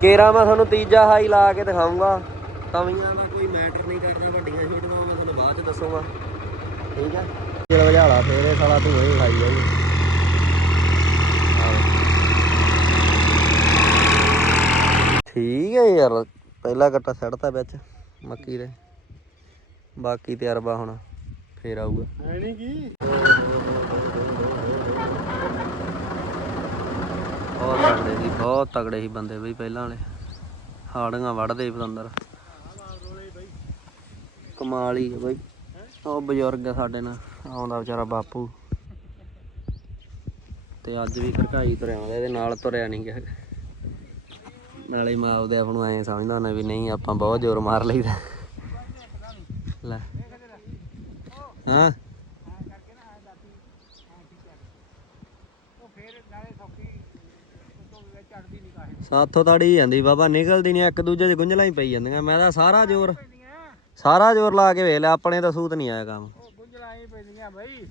ਕੇਰਾ ਮੈਂ ਤੁਹਾਨੂੰ ਤੀਜਾ ਹਾਈ ਲਾ ਕੇ ਦਿਖਾਉਂਗਾ ਤਵੀਆਂ ਦਾ ਕੋਈ ਮੈਟਰ ਨਹੀਂ ਕਰਦਾ, ਵੱਡੀਆਂ ਛੋਟੀਆਂ ਮੈਂ ਤੁਹਾਨੂੰ ਬਾਅਦ ਚ ਦੱਸੂਗਾ। ਠੀਕ ਹੈ ਜਿਹੜਾ ਵਜਾਲਾ ਫੇਰ ਸਾਲਾ ਧੂਏ ਹੀ ਖਾਈ ਜਾਈ ਠੀਕ ਹੈ ਯਾਰ, ਪਹਿਲਾ ਕੱਟਾ ਛੱਡਤਾ ਵਿੱਚ, ਮੱਕੀ ਦੇ। ਬਾਕੀ ਤਜਰਬਾ ਹੁਣ ਫੇਰ ਆਊਗਾ। ਹੈ ਨਹੀਂ ਕੀ? ਬਹੁਤ ਤਗੜੇ ਸੀ, ਬਹੁਤ ਤਗੜੇ ਸੀ ਬੰਦੇ ਬਈ ਪਹਿਲਾਂ ਵਾਲੇ। ਹਾੜੀਆਂ ਵੜਦੇ ਸੀ ਪਤੰਦਰ ਕਮਾਲ ਹੀ ਹੈ ਬਈ। ਉਹ ਬਜ਼ੁਰਗ ਆ ਸਾਡੇ ਨਾਲ, ਆਉਂਦਾ ਵਿਚਾਰਾ ਬਾਪੂ। ਤੇ ਅੱਜ ਵੀ ਘਰਕਾਈ ਤੁਰਿਆ ਆਉਂਦਾ, ਇਹਦੇ ਨਾਲ ਤੁਰਿਆ ਨਹੀਂ ਗਿਆ। ਨਾਲੇ ਮੈਂ ਆਪਦੇ ਆਪ ਨੂੰ ਐਂ ਸਮਝਦਾ ਹੁੰਦਾ ਵੀ ਨਹੀਂ, ਆਪਾਂ ਬਹੁਤ ਜ਼ੋਰ ਮਾਰ ਲਈਦਾ। ਲੈ। ਹਾਂ? ਸਾਥੋਂ ਤਾੜੀ ਜਾਂਦੀ ਬਾਬਾ ਨਿਕਲਦੀ ਨਹੀਂ ਇੱਕ ਦੂਜੇ 'ਚ ਗੁੰਝਲਾਂ ਹੀ ਪਈ ਜਾਂਦੀਆਂ। ਮੈਂ ਤਾਂ ਸਾਰਾ ਜ਼ੋਰ ਸਾਰਾ ਜ਼ੋਰ ਲਾ ਕੇ ਵੇਖ ਲਿਆ ਆਪਣੇ ਤਾਂ ਸੂਤ ਨਹੀਂ ਆਇਆ ਕੰਮ। ਉਹ ਗੁੰਝਲਾਂ ਹੀ ਪੈਂਦੀਆਂ ਬਈ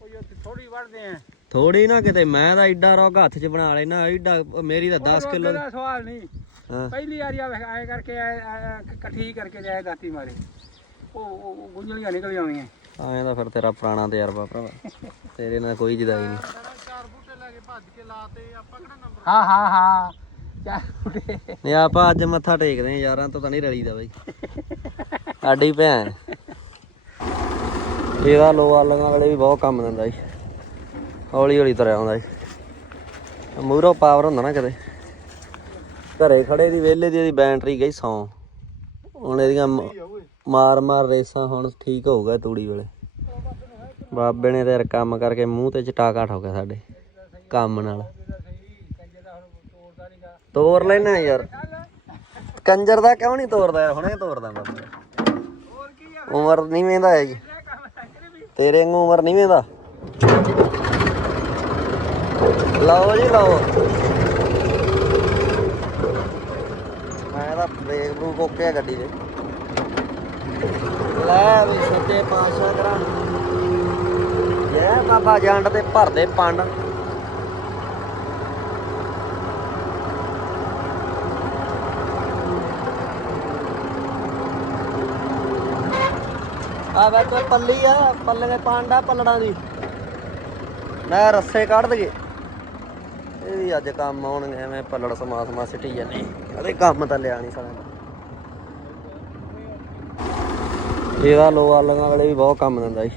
ਕੋਈ ਉੱਥੇ ਥੋੜੀ ਵੜਦੇ ਆ। ਥੋੜੀ ਨਾ ਕਿਤੇ ਮੈਂ ਤਾਂ ਐਡਾ ਰੋਗ ਹੱਥ 'ਚ ਬਣਾ ਲੈਣਾ ਐਡਾ ਮੇਰੀ ਤਾਂ 10 ਕਿਲੋ ਦਾ ਸਵਾਲ ਨਹੀਂ ਹਾਂ। ਪਹਿਲੀ ਵਾਰੀ ਆ ਆਏ ਕਰਕੇ ਆਏ- ਆਏ- ਇਕੱਠੀ ਕਰਕੇ ਜਾਏ ਦਾਤੀ ਮਾਰੇ। ਉਹ ਉਹ ਉਹ ਗੁੰਝਲੀਆਂ ਨਿਕਲ ਜਾਣੀਆਂ। ਆਇਆ ਤਾਂ ਫਿਰ ਤੇਰਾ ਪੁਰਾਣਾ ਤਜਰਬਾ ਭਰਾਵਾ। ਤੇਰੇ ਨਾਲ ਕੋਈ ਜਦਾਈ ਨਹੀਂ ਚਾਰ ਬੂਟੇ ਲੈ ਕੇ ਭੱਜ ਕੇ ਲਾਤੇ ਆਪਾਂ ਕਿਹੜਾ ਨੰਬਰ ਹਾਂ ਹਾਂ ਹਾਂ। ਚਾਰ ਆਪਾਂ ਅੱਜ ਮੱਥਾ ਟੇਕਦੇ ਆਂ ਯਾਰਾਂ ਤੋਂ ਤਾਂ ਨਹੀਂ ਰਲੀਦਾ ਬਾਈ। ਸਾਡੀ ਭੈਣ। ਇਹਦਾ ਲੋ ਆਲੀਆਂ ਵਾਲੇ ਵੀ ਬਹੁਤ ਕੰਮ ਦਿੰਦਾ ਜੀ। ਹੌਲੀ ਹੌਲੀ ਤੁਰਿਆ ਆਉਂਦਾ ਜੀ। ਮੂਰੋ ਪਾਵਰ ਹੁੰਦਾ ਨਾ ਕਿਤੇ ਘਰੇ ਖੜੇ ਦੀ ਵਿਹਲੇ ਦੀ ਇਹਦੀ ਬੈਟਰੀ ਗਈ ਸੌ। ਹੁਣ ਇਹਦੀਆਂ ਮਾਰ ਮਾਰ ਰੇਸਾਂ ਹੁਣ ਠੀਕ ਹੋਊਗਾ ਤੂੜੀ ਵੇਲੇ। ਬਾਬੇ ਨੇ ਤੇ ਕੰਮ ਕਰਕੇ ਮੂੰਹ ਤੇ ਚਟਾਕਾ ਠੋਕਿਆ ਸਾਡੇ। ਕੰਮ ਨਾਲ। ਤੋੜ ਲੈਣਾ ਯਾਰ। ਕੰਜਰ ਦਾ ਕਿਉਂ ਨਹੀਂ ਤੋੜਦਾ ਹੁਣੇ ਤੋੜਦਾ ਬਾਬਾ ਉਮਰ ਨਹੀਂ ਵੇਂਦਾ ਹੈ ਤੇਰੇ ਵਾਂਗੂ ਉਮਰ ਨਹੀਂ ਵੇਂਦਾ। ਲਓ ਜੀ, ਲਓ। ਮੈਂ ਤਾਂ ਬ੍ਰੇਕ ਬਰੂਕ ਓਕੇ ਗੱਡੀ ਦੇ ਲੈ ਵੀ ਸੱਚੇ ਪਾਤਸ਼ਾਹ ਕਰਾਂ ਜੈ ਬਾਬਾ ਜੰਡ ਤੇ ਭਰਦੇ ਪੰਡ। ਆ ਵੇ ਕੋਈ ਪੱਲੀ ਆ ਪੱਲੇ ਪਾਂਡਾ ਪੱਲੜਾਂ ਦੀ। ਮੈਂ ਰੱਸੇ ਕੱਢ ਦਗੇ ਇਹ ਵੀ ਅੱਜ ਕੰਮ ਆਉਣਗੇ ਐਵੇਂ ਪੱਲੜ ਸਮਾ ਸਮਾ ਸਿੱਟੀ ਜਾਂਦੇ। ਇਹਦੇ ਕੰਮ ਤਾਂ ਲਿਆ ਨਹੀਂ ਸਾਲਾ ਇਹਦਾ ਲੋ ਆਲੀਆਂ ਵਾਲੇ ਵੀ ਬਹੁਤ ਕੰਮ ਦਿੰਦਾ ਜੀ।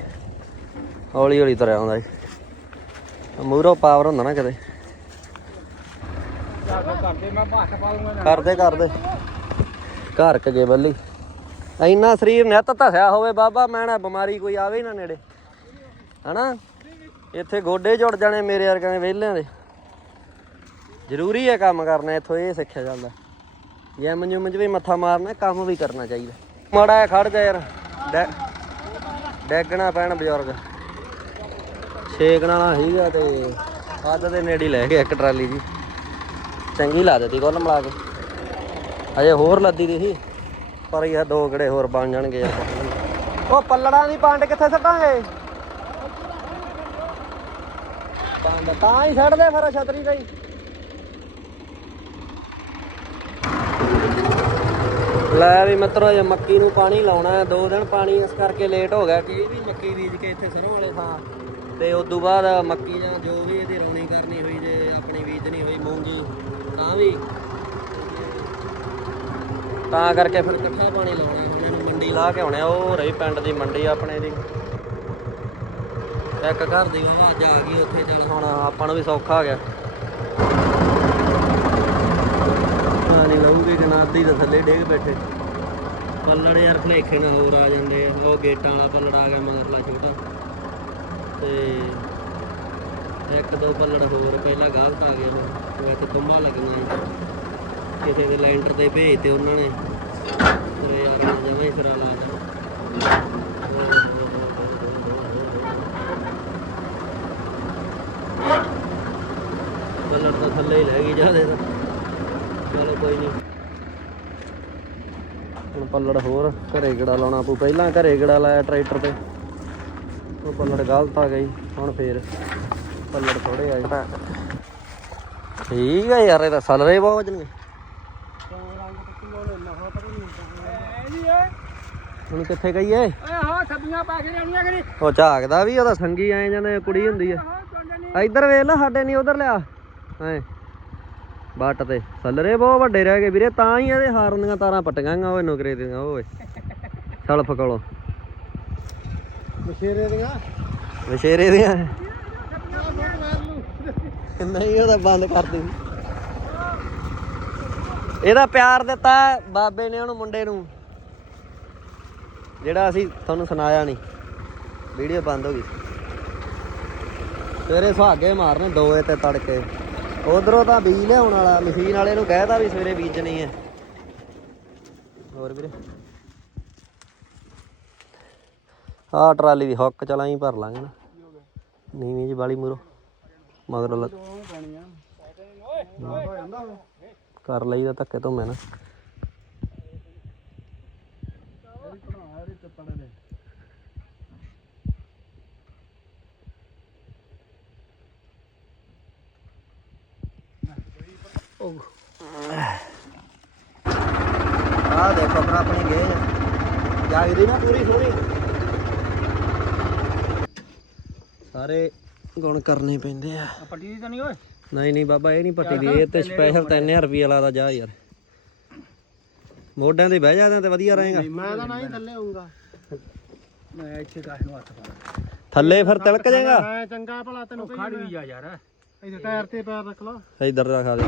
ਹੌਲੀ ਹੌਲੀ ਤੁਰਿਆ ਆਉਂਦਾ ਜੀ। ਮੂਰੋ ਪਾਵਰ ਹੁੰਦਾ ਨਾ ਕਿਤੇ। ਕਰਦੇ ਕਰਦੇ ਘਰ ਕ ਗਏ ਬੱਲੀ। ਇੰਨਾ ਸਰੀਰ ਨਿੱਤ ਧਸਿਆ ਹੋਵੇ ਬਾਬਾ, ਮੈਂ ਨਾ ਬਿਮਾਰੀ ਕੋਈ ਆਵੇ ਹੀ ਨਾ ਨੇੜੇ। ਹਨਾ? ਇੱਥੇ ਗੋਡੇ ਜੁੜ ਜਾਣੇ ਮੇਰੇ ਵਰਗਿਆਂ ਦੇ ਵਿਹਲਿਆਂ ਦੇ। ਜ਼ਰੂਰੀ ਹੈ ਕੰਮ ਕਰਨਾ, ਇੱਥੋਂ ਇਹ ਸਿੱਖਿਆ ਜਾਂਦਾ। ਜਿਮ ਜੁਮ ਚ ਵੀ ਮੱਥਾ ਮਾਰਨਾ, ਕੰਮ ਵੀ ਕਰਨਾ ਚਾਹੀਦਾ। ਮਾੜਾ ਜਿਹਾ ਖੜ ਜਾ ਯਾਰ। ਡੈ- ਡੈਗਣਾ ਪੈਣ ਬਜ਼ੁਰਗ। ਛੇਕਣਾ ਵਾਲਾ ਸੀਗਾ ਤੇ ਅੱਧ ਦੇ ਨੇੜੇ ਲੈ ਗਿਆ ਇੱਕ ਟਰਾਲੀ ਜੀ ਚੰਗੀ ਲਾ ਦਿੱਤੀ ਕੋਲ ਮਿਲਾ ਕੇ। ਅਜੇ ਹੋਰ ਲੱਦੀ ਦੀ ਸੀ। ਪਰ ਇਹ ਦੋ ਗੜੇ ਹੋਰ ਬਣ ਜਾਣਗੇ ਯਾਰ। ਉਹ ਪੱਲੜਾਂ ਦੀ ਪੰਡ ਕਿੱਥੇ ਸੱਟਾਂਗੇ ਪੰਡ ਤਾਂ ਹੀ ਛੱਡ ਦੇ ਫਿਰ ਛਤਰੀ ਦਾ ਹੀ। ਲੈ ਵੀ ਮਿੱਤਰੋ ਜੇ ਮੱਕੀ ਨੂੰ ਪਾਣੀ ਲਾਉਣਾ ਹੈ ਦੋ ਦਿਨ ਪਾਣੀ ਇਸ ਕਰਕੇ ਲੇਟ ਹੋ ਗਿਆ ਕਿ ਇਹ ਵੀ ਮੱਕੀ ਬੀਜ ਕੇ ਇੱਥੇ ਸਰੋਂ ਵਾਲੇ ਥਾਂ। ਤੇ ਉਸ ਤੋਂ ਬਾਅਦ ਮੱਕੀ ਜਾਂ ਜੋ ਵੀ ਇਹਦੀ ਰੌਣੀ ਕਰਨੀ ਹੋਈ ਜੇ ਆਪਣੀ ਬੀਜਣੀ ਹੋਈ ਮੂੰਗੀ ਤਾਂ ਵੀ ਤਾਂ ਕਰਕੇ ਫਿਰ ਇਕੱਠਾ ਪਾਣੀ ਲਾਉਣਾ ਹੁਣ ਇਹਨੂੰ ਮੰਡੀ ਲਾ ਕੇ ਆਉਣਾ ਉਹ ਰਹੀ ਪਿੰਡ ਦੀ ਮੰਡੀ ਆਪਣੇ ਦੀ। ਇੱਕ ਘਰ ਦੀ ਉਹ ਅੱਜ ਆ ਗਈ ਉੱਥੇ, ਚੱਲ ਹੁਣ ਆਪਾਂ ਨੂੰ ਵੀ ਸੌਖਾ ਹੋ ਗਿਆ। ਪਾਣੀ ਲਾਉਂਗੇ ਅੱਧੀ ਤਾਂ ਥੱਲੇ ਡੇਗ ਬੈਠੇ। ਪੱਲੜ ਯਾਰ ਭਲੇਖੇ ਨਾਲ ਹੋਰ ਆ ਜਾਂਦੇ ਆ, ਉਹ ਗੇਟਾਂ ਵਾਲਾ ਪੱਲੜ ਆ ਗਿਆ ਮਗਰਲਾ ਛੋਟਾ। ਤੇ ਇੱਕ ਦੋ ਪੱਲੜ ਹੋਰ, ਪਹਿਲਾਂ ਗਲਤ ਆ ਗਏ ਉਹ ਵਿੱਚ ਤੁੰਮਾ ਲੱਗਣਾ ਸੀ। ਕਿਸੇ ਦੇ ਲੈਂਟਰ ਤੇ ਭੇਜ ਤੇ ਉਹਨਾਂ ਨੇ। ਉਹ ਯਾਰ ਮੈਂ ਜਮਾਂ ਹੀ ਸਿਰਾ ਲਾ ਦਿੱਤਾ ਪੱਲੜ ਤਾਂ ਥੱਲੇ ਹੀ ਲੈ ਗਈ ਜਾਦੇ ਤਾਂ। ਚਲੋ ਕੋਈ ਨਹੀਂ ਹੁਣ ਪੱਲੜ ਹੋਰ ਘਰੇ ਗੜਾ ਲਾਉਣਾ ਪਊ। ਪਹਿਲਾਂ ਘਰੇ ਗੜਾ ਲਾਇਆ ਟਰੈਕਟਰ ਤੇ। ਉਹ ਪੱਲੜ ਗਲਤ ਆ ਗਈ। ਹੁਣ ਫੇਰ ਪੱਲੜ ਥੋੜੇ ਆਏ। ਠੀਕ ਆ ਯਾਰ, ਇਹ ਤਾਂ ਸਲਰੇ ਬਹੁਤ ਵਜਣਗੇ। ਹੁਣ ਕਿੱਥੇ ਗਈ ਏ ਆਹ ਸੱਬੀਆਂ ਪਾ ਕੇ ਲੈਣੀਆਂ ਕਿ ਉਹ ਝਾਕਦਾ ਵੀ ਉਹਦਾ ਸੰਗੀ ਆਏ ਜਾਂਦੇ ਕੁੜੀ ਹੁੰਦੀ ਤੇ। ਸੱਲਰੇ ਬਹੁਤ ਵੱਡੇ ਰਹਿ ਗਏ ਵੀਰੇ ਤਾਂ ਹੀ ਇਹਦੇ ਹਾਰਨ ਦੀਆਂ ਤਾਰਾਂ ਪਟੀਆਂ ਗਾਂ ਓਏ ਨੁਕਰੇ ਦੀਆਂ ਓਏ। ਸਲਫ ਕੋਲੋਂ। ਮਸ਼ੇਰੇ ਦੀਆਂ? ਮਸ਼ੇਰੇ ਦੀਆਂ। ਨਹੀਂ ਉਹਦਾ ਬੰਦ ਕਰ ਦੇ ਇਹਦਾ ਪਿਆਰ ਦਿੱਤਾ ਬਾਬੇ ਨੇ ਉਹਨੂੰ ਮੁੰਡੇ ਨੂੰ। ਜਿਹੜਾ ਅਸੀਂ ਤੁਹਾਨੂੰ ਸੁਣਾਇਆ ਨਹੀਂ ਵੀਡੀਓ ਬੰਦ ਹੋ ਗਈ। ਸਵੇਰੇ ਸੁਹਾਗੇ ਮਾਰਨੇ ਦੋਏ ਤੇ ਤੜਕੇ। ਉਧਰੋਂ ਤਾਂ ਬੀਜ ਲਿਆਉਣ ਵਾਲਾ, ਮਸ਼ੀਨ ਵਾਲੇ ਨੂੰ ਕਹਿਤਾ ਵੀ ਸਵੇਰੇ ਬੀਜਣੀ ਹੈ ਹੋਰ ਵੀਰੇ? ਆਹ ਟਰਾਲੀ ਦੀ ਹੁੱਕ ਚਲਾਈ ਭਰ ਲਾਂਗੇ ਨਾ। ਨੀਵੀਂ ਜੀ ਬਾਲੀ ਮੂਰੋ। ਮਗਰ ਲੱਗ ਕਰ ਲਈਦਾ ਧੱਕੇ ਤੋਂ ਮੈਂ ਨਾ। ਆ ਦੇਖੋ ਆਪਣਾ ਆਪਣੀ ਗੇਜ ਜਾਗਦੀ ਨਾ ਪੂਰੀ ਸੋਹਣੀ। ਸਾਰੇ ਗੁਣ ਕਰਨੇ ਪੈਂਦੇ ਆ। ਪੱਟੀ ਦੀ ਤਾਂ ਨਹੀਂ ਓਏ? ਨਹੀਂ ਨਹੀਂ ਬਾਬਾ ਇਹ ਨਹੀਂ ਪੱਟੀ ਦੀ ਇਹ ਤੇ ਸਪੈਸ਼ਲ 3000 ਰੁਪਏ ਲਾਦਾ ਜਾ ਯਾਰ। ਮੋਢਿਆਂ ਤੇ ਬਹਿ ਜਾਦਾ ਤੇ ਵਧੀਆ ਰਹੇਗਾ। ਮੈਂ ਤਾਂ ਨਹੀਂ ਥੱਲੇ ਆਉਂਗਾ ਮੈਂ ਇੱਥੇ ਕਾਹ ਨੂੰ ਹੱਥ ਪਾ ਥੱਲੇ ਫਿਰ ਤਿਲਕ ਜਾਏਗਾ। ਮੈਂ ਚੰਗਾ ਭਲਾ ਤੈਨੂੰ ਖੜ ਵੀ ਜਾ ਯਾਰ। ਇੱਥੇ ਟਾਇਰ ਤੇ ਪੈਰ ਰੱਖ ਲਾ। ਇਧਰ ਰਖਾ ਦੇ।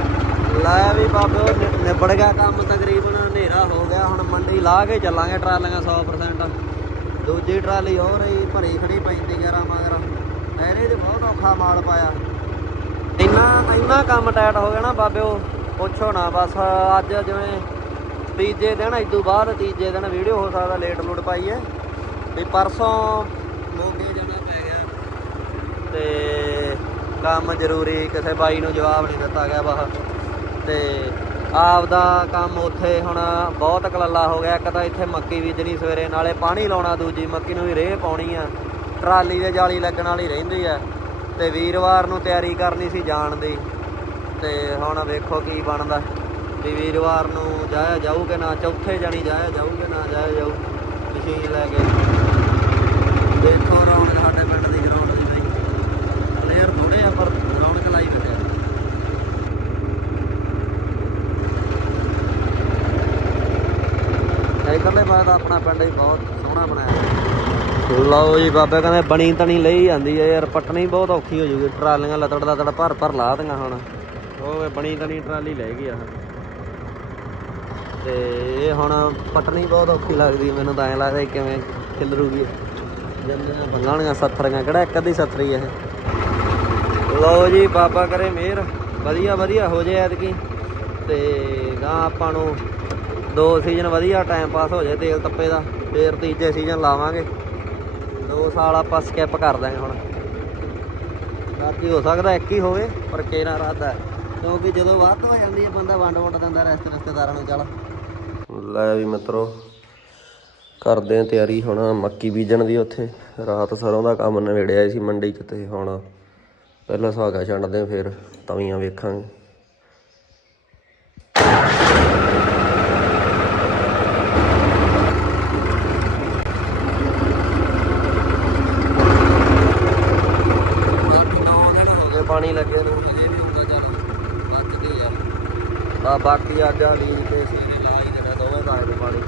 ਲੈ ਵੀ ਬਾਬੇ ਨਿਬੜ ਗਿਆ ਕੰਮ ਤਕਰੀਬਨ ਹਨੇਰਾ ਹੋ ਗਿਆ ਹੁਣ ਮੰਡੀ ਲਾ ਕੇ ਚੱਲਾਂਗੇ ਟਰਾਲੀਆਂ 100% ਦੂਜੀ ਟਰਾਲੀ ਹੋ ਰਹੀ ਭਰੀ ਖੜੀ ਪੈਂਦੀ ਯਾਰਾ ਮਗਰ। ਇਹਨੇ ਤੇ ਬਹੁਤ ਔਖਾ ਮਾਲ ਪਾਇਆ। ਇੰਨਾ ਇੰਨਾ ਕੰਮ ਟਾਈਟ ਹੋ ਗਿਆ ਨਾ ਬਾਬੇ, ਉਹ ਪੁੱਛੋ ਨਾ, ਬਸ ਅੱਜ ਜਿਵੇਂ ਤੀਜੇ ਦਿਨ ਇਦੋਂ ਬਾਅਦ ਤੀਜੇ ਦਿਨ ਵੀਡੀਓ ਹੋ ਸਕਦਾ ਲੇਟ ਲੂਟ ਪਾਈਏ। ਵੀ ਪਰਸੋਂ ਮੋਗੇ ਜਾਣਾ ਪੈ ਗਿਆ। ਤੇ ਕੰਮ ਜ਼ਰੂਰੀ, ਕਿਸੇ ਬਾਈ ਨੂੰ ਜਵਾਬ ਨਹੀਂ ਦਿੱਤਾ ਗਿਆ ਬਾਹ ਤੇ ਆਪ ਦਾ ਕੰਮ ਉੱਥੇ ਹੁਣ ਬਹੁਤ ਕਲੱਲਾ ਹੋ ਗਿਆ। ਇੱਕ ਤਾਂ ਇੱਥੇ ਮੱਕੀ ਬੀਜਣੀ ਸਵੇਰੇ, ਨਾਲੇ ਪਾਣੀ ਲਾਉਣਾ, ਦੂਜੀ ਮੱਕੀ ਨੂੰ ਵੀ ਰੇਹ ਪਾਉਣੀ ਆ। ਟਰਾਲੀ ਦੇ ਜਾਲੀ ਲੱਗਣ ਵਾਲੀ ਰਹਿੰਦੀ ਆ। ਤੇ ਵੀਰਵਾਰ ਨੂੰ ਤਿਆਰੀ ਕਰਨੀ ਸੀ ਜਾਣ ਦੀ। ਤੇ ਹੁਣ ਵੇਖੋ ਕੀ ਬਣਦਾ। ਵੀ ਵੀਰਵਾਰ ਨੂੰ ਜਾਇਆ ਜਾਊ ਕਿ ਨਾ, ਚੌਥੇ ਜਾਣੀ ਜਾਇਆ ਜਾਊ ਕਿ ਨਾ, ਜਾਇਆ ਜਾਊ, ਮਸ਼ੀਨ ਲੈ ਕੇ। ਦੇਖੋ ਰੌਣਕ ਸਾਡੇ ਪਿੰਡ ਦੀ ਗਰਾਊਂਡ ਦੀ ਬਈ। ਪਲੇਅਰ ਥੋੜੇ ਆ, ਪਰ ਰੌਣਕ ਲਾਈ ਫਿਰਦੇ ਆ। ਇਧਰਲੇ ਪਾਸੇ ਦਾ ਆਪਣਾ ਪਿੰਡ ਹੀ ਬਹੁਤ ਲਓ ਜੀ ਬਾਬਾ ਕਹਿੰਦੇ ਬਣੀ ਤਣੀ ਲਈ ਜਾਂਦੀ ਹੈ ਯਾਰ, ਪਟਣੀ ਬਹੁਤ ਔਖੀ ਹੋ ਜੂਗੀ। ਟਰਾਲੀਆਂ ਲਤੜ ਲਤੜ ਭਰ ਭਰ ਲਾ ਦੀਆਂ ਹੁਣ। ਉਹ ਬਣੀ ਤਣੀ ਟਰਾਲੀ ਲੈ ਗਈ ਆ। ਤੇ ਇਹ ਹੁਣ ਪਟਣੀ ਬਹੁਤ ਔਖੀ ਲੱਗਦੀ ਮੈਨੂੰ ਤਾਂ ਐਂ ਲੱਗਦਾ ਕਿਵੇਂ ਖਿਲਰੂਗੀ। ਜੰਦੀਆਂ ਬੰਗਾਣੀਆਂ ਸੱਥਰੀਆਂ, ਕਿਹੜਾ ਇੱਕ ਅੱਧੀ ਸੱਥਰੀ ਹੈ ਲਓ ਜੀ ਬਾਬਾ ਕਰੇ ਮਿਹਰ, ਵਧੀਆ ਵਧੀਆ ਹੋ ਜਾਏ ਐਤਕੀ। ਤੇ ਗਾਂ ਆਪਾਂ ਨੂੰ ਦੋ ਸੀਜ਼ਨ ਵਧੀਆ ਟਾਈਮ ਪਾਸ ਹੋ ਜਾਏ ਤੇਲ ਤੱਪੇ ਦਾ, ਫੇਰ ਤੀਜੇ ਸੀਜ਼ਨ ਲਾਵਾਂਗੇ। ਦੋ ਸਾਲ ਆਪਾਂ ਸਕਿਪ ਕਰ ਦਾਂਗੇ ਹੁਣ। ਬਾਕੀ ਹੋ ਸਕਦਾ ਇੱਕ ਹੀ ਹੋਵੇ, ਪਰ ਕਿਹੜਾ ਰਾਦਾ ਕਿਉਂਕਿ ਜਦੋਂ ਵੱਧ ਹੋ ਜਾਂਦੀ ਹੈ, ਬੰਦਾ ਵੰਡ ਵੰਡ ਦਿੰਦਾ ਰਸਤੇ ਰਿਸ਼ਤੇਦਾਰਾਂ ਨੂੰ, ਚੱਲ। ਲੈ ਵੀ ਮਿੱਤਰੋ, ਕਰਦੇ ਆ ਤਿਆਰੀ ਹੁਣ ਮੱਕੀ ਬੀਜਣ ਦੀ ਉੱਥੇ। ਰਾਤ ਸਰੋਂ ਦਾ ਕੰਮ ਨਵੇੜਿਆ ਸੀ ਮੰਡੀ 'ਚ ਤੇ ਹੁਣ ਪਹਿਲਾਂ ਸੁਹਾਗਾ ਛੱਡਦੇ ਫਿਰ ਤਵੀਆਂ ਵੇਖਾਂਗੇ ਬਾਕੀ ਨੌ ਦਿਨ ਹੋ ਗਏ ਪਾਣੀ ਲੱਗੇ ਨੂੰ ਇਹ ਵੀ ਹੁੰਦਾ ਚੱਲ ਅੱਜ ਦੇ ਯਾਰ ਬਾ ਬਾਕੀ ਅੱਜ ਆ ਲੀਜ ਤੇ ਸੀ ਨੇ ਲਾ ਹੀ ਦੇਣਾ ਦੋਵੇਂ ਕਾਹੇ ਪਾਣੀ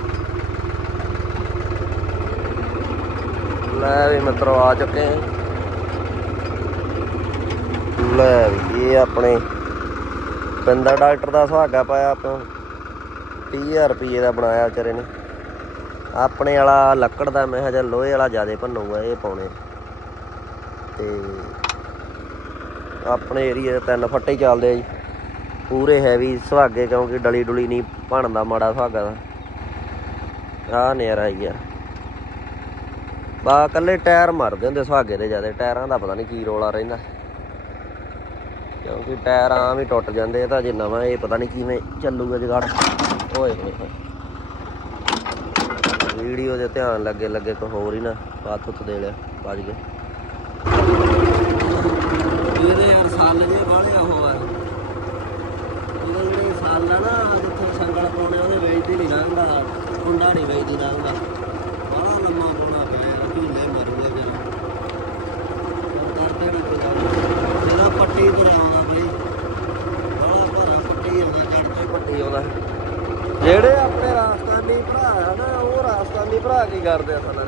ਲੈ ਵੀ ਮਿੱਤਰੋ, ਆ ਚੁੱਕੇ ਆ। ਲੈ ਵੀ, ਇਹ ਆਪਣੇ ਪਿੰਦਰ ਡਾਕਟਰ ਦਾ ਸੁਹਾਗਾ ਪਾਇਆ ਆਪਾਂ 30000 ਰੁਪਏ ਦਾ ਬਣਾਇਆ ਵਿਚਾਰੇ ਨੇ। ਆਪਣੇ ਵਾਲਾ ਲੱਕੜ ਦਾ, ਮੈਂ ਹਜਾ ਲੋਹੇ ਵਾਲਾ ਜਿਆਦੇ ਭੰਨੂਗਾ, ਇਹ ਪਾਉਣੇ। ਤੇ ਆਪਣੇ ਏਰੀਏ ਦੇ ਤਿੰਨ ਫੱਟੇ ਚੱਲਦੇ ਆ ਜੀ। ਪੂਰੇ ਹੈਵੀ ਸੁਹਾਗੇ ਕਿਉਂਕਿ ਡਲੀ ਡੁਲੀ ਨਹੀਂ ਭਣਦਾ ਮਾੜਾ ਸੁਹਾਗਾ ਦਾ ਆ ਨੇਰਾ ਹੀ ਯਾਰ ਬਾ ਕੱਲੇ ਟਾਇਰ ਮਰਦੇ ਹੁੰਦੇ ਸੁਹਾਗੇ ਦੇ ਜ਼ਿਆਦਾ, ਟਾਇਰਾਂ ਦਾ ਪਤਾ ਨਹੀਂ ਕੀ ਰੋਲਾ ਰਹਿੰਦਾ। ਕਿਉਂਕਿ ਟਾਇਰ ਆਮ ਹੀ ਟੁੱਟ ਜਾਂਦੇ ਇਹ ਤਾਂ ਜੇ ਨਵਾਂ ਇਹ ਪਤਾ ਨਹੀਂ ਕਿਵੇਂ ਚੱਲੂਗਾ ਜਗਾੜ। ਓਏ ਹੋਏ ਹੋਏ। ਵੀਡੀਓ ਦੇ ਧਿਆਨ ਲੱਗੇ ਲੱਗੇ ਕੋ ਹੋਰ ਹੀ ਨਾ ਹੱਥ ਉੱਤ ਦੇ ਲਿਆ, ਵੱਜ ਗਏ। ਇਹਦੇ ਯਾਰ ਸਾਲ ਜੇ ਵਾਲੇ ਉਹ ਕਰਨਾ ਨਾ, ਜਿੱਥੇ ਸੰਗਲ ਪਾਉਣੇ ਉਹਦੇ ਵੇਚਦੇ ਨਹੀਂ ਰਹਿੰਦਾ ਕੁੰਡਾ ਨਹੀਂ ਵੇਚਦਾ ਹੁੰਦਾ ਬੜਾ ਲੰਮਾ ਪਾਉਣਾ ਪਿਆ ਢੀਲੇ ਮਰੂਗੇ ਫਿਰ। ਕਰਦਾ ਨਹੀਂ ਕੋਈ ਜਿਹੜਾ ਪੱਟੀ ਪਰ ਆਉਂਦਾ ਬਈ ਬੜਾ ਭਾਰਾ ਪੱਟੀ ਆਉਂਦਾ ਚੜਦੇ ਪੱਟੀ ਆਉਂਦਾ। ਜਿਹੜੇ ਆਪਣੇ ਰਾਜਸਥਾਨੀ ਭਰਾ ਹੈ ਨਾ, ਉਹ ਰਾਜਸਥਾਨੀ ਭਰਾ ਕੀ ਕਰਦੇ ਆ ਸਾਲਾ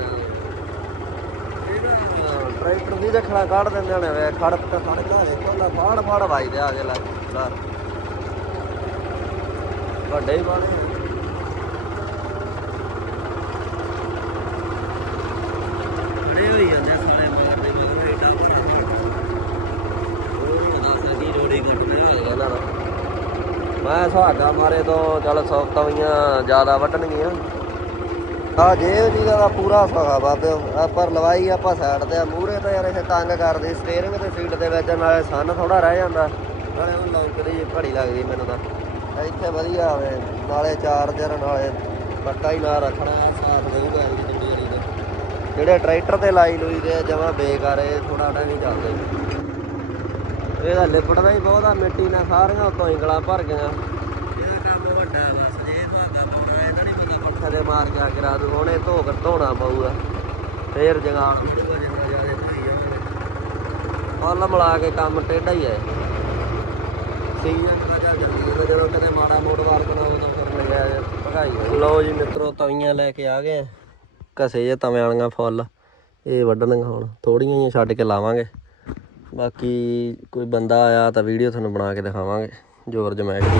ਟਰੈਕਟਰ ਦੀ ਰੱਖਣਾ ਕੱਢ ਦਿੰਦੇ ਨੇ ਵੇ, ਖੜਪ ਤੇ ਖੜ ਗਾ ਵੇਖੋ ਲਾ ਫਾੜ ਫਾੜ ਵਾਜਦੇ ਆ ਅਗਲਾ ਵੱਡੇ ਹੀ ਬਾਣੇ ਖੜੇ ਹੋਈ ਜਾਂਦੇ ਆ ਸਾਲੇ ਮਾਰਦੇ ਮਗਰ ਐਡਾ ਬੜਾ ਉਹ ਦੱਸ ਕੀ ਰੋੜੀ ਕੱਟਨੇ ਹੋਏ ਇਹਨਾਂ ਦਾ। ਮੈਂ ਸੁਹਾਗਾ ਮਾਰੇ ਤੋਂ ਚੱਲ ਸੌ ਤਵੀਆਂ ਜ਼ਿਆਦਾ ਵੱਢਣਗੀਆਂ। ਆ ਜੇ ਜੀ ਦਾ ਪੂਰਾ ਸੁਹਾ ਬਾਬੇ ਆ ਪਰ ਲਵਾਈ ਆਪਾਂ ਸਾਈਡ ਤੇ ਆ ਮੂਹਰੇ ਤਾਂ ਯਾਰ ਇਹ ਤੰਗ ਕਰਦੀ ਸਟੀਅਰਿੰਗ ਤੇ ਸੀਟ ਦੇ ਵਿੱਚ ਨਾਲੇ ਸੰਨ ਥੋੜਾ ਰਹਿ ਜਾਂਦਾ। ਨਾਲੇ ਉਹ ਲੌਂਕਦੀ ਜਿਹੀ ਘੜੀ ਲੱਗਦੀ ਮੈਨੂੰ ਤਾਂ। ਇੱਥੇ ਵਧੀਆ ਹੋਵੇ ਨਾਲੇ ਚਾਰਜਰ ਨਾਲੇ ਬੱਟਾ ਹੀ ਨਾ ਰੱਖਣਾ ਸਾਫ਼ ਦੇਊਗਾ ਇਹਦੀ ਜਿੰਨੀ ਵਾਰੀ ਦਾ ਜਿਹੜੇ ਟਰੈਕਟਰ ਤੇ ਲਾਈ ਲੂਈ ਦੇ ਜਮਾ ਬੇਕਾਰ ਇਹ ਥੋੜਾ ਟਾਈਮ ਹੀ ਚੱਲਦੇ। ਇਹਦਾ ਲਿਪੜਦਾ ਹੀ ਬਹੁਤ ਮਿੱਟੀ ਨਾਲ ਸਾਰੀਆਂ ਉੱਤੋਂ ਇੰਗਲਾਂ ਭਰ ਗਈਆਂ। ਇਹਦਾ ਕੰਮ ਵੱਡਾ ਬਸ ਜੇ ਭਾਗਾ ਪਾਉਣਾ ਇਹਦਾ ਨਹੀਂ ਪਤਾ ਪੱਠੇ ਦੇ ਮਾਰ ਕੇ ਆ ਕੇ ਰਾਤ ਨੂੰ ਉਹਨੇ ਧੋ ਕੇ ਧੋਣਾ ਪਊਗਾ। ਫੇਰ ਜਾਵਾਂਗੇ ਫੁੱਲ ਮਿਲਾ ਕੇ ਕੰਮ ਟੇਢਾ ਹੀ ਹੈ ਦਾ ਜਾਂਦੀ ਹੈ ਜਦੋਂ ਕਦੇ ਮਾੜਾ ਮੋੜ ਵਾਰ ਬਣਾਉ ਤਾਂ ਫਿਰ ਲੱਗਿਆ ਭਗਾਈ ਲਓ ਜੀ ਮਿੱਤਰੋ ਤਵੀਆਂ ਲੈ ਕੇ ਆ ਗਏ ਆ। ਘਸੇ ਜੇ ਤਵੇਂ ਵਾਲੀਆਂ ਫੁੱਲ। ਇਹ ਵੱਢਣੀਆਂ ਹੁਣ ਥੋੜੀਆਂ ਜਿਹੀਆਂ ਛੱਡ ਕੇ ਲਾਵਾਂਗੇ। ਬਾਕੀ ਕੋਈ ਬੰਦਾ ਆਇਆ ਤਾਂ ਵੀਡੀਓ ਤੁਹਾਨੂੰ ਬਣਾ ਕੇ ਦਿਖਾਵਾਂਗੇ ਜੋਰ ਜਮੈਕ ਦੀ।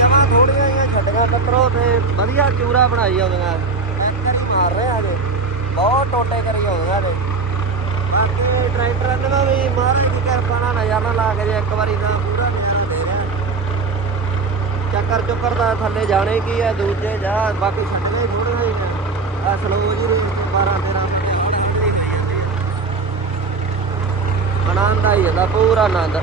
ਜਮਾ ਥੋੜੀਆਂ ਜਿਹੀਆਂ ਛੱਡੀਆਂ ਕਤਰੋ ਤੇ ਵਧੀਆ ਚੂਰਾ ਬਣਾਈ ਆਉਂਦੀਆਂ। ਇੱਕ ਵਾਰੀ ਮਾਰ ਰਿਹਾ ਜੇ ਬਹੁਤ ਟੋਟੇ ਕਰੀ ਆਉਂਦੀਆਂ ਨੇ। ਬਾਕੀ ਟਰੈਕਟਰ ਇਹਨਾਂ ਵੀ ਮਹਾਰਾਜ ਦੀ ਕਿਰਪਾ ਨਾਲ ਨਜ਼ਾਰਾ ਲਾ ਕੇ ਜੇ ਇੱਕ ਵਾਰੀ ਤਾਂ ਪੂਰਾ ਨਜ਼ਾਰਾ ਦੇ ਰਿਹਾ। ਚੱਕਰ ਚੁੱਕਰ ਦਾ ਥੱਲੇ ਜਾਣੇ ਕੀ ਹੈ ਦੂਜੇ ਜਾ, ਬਾਕੀ ਛੱਡਣੇ ਹੀ ਥੋੜੀਆਂ ਹੀ ਆ ਸਲੋ ਜੀ ਵੀ 12 13 ਆਨੰਦ ਆਈ ਜਾਂਦਾ, ਪੂਰਾ ਆਨੰਦ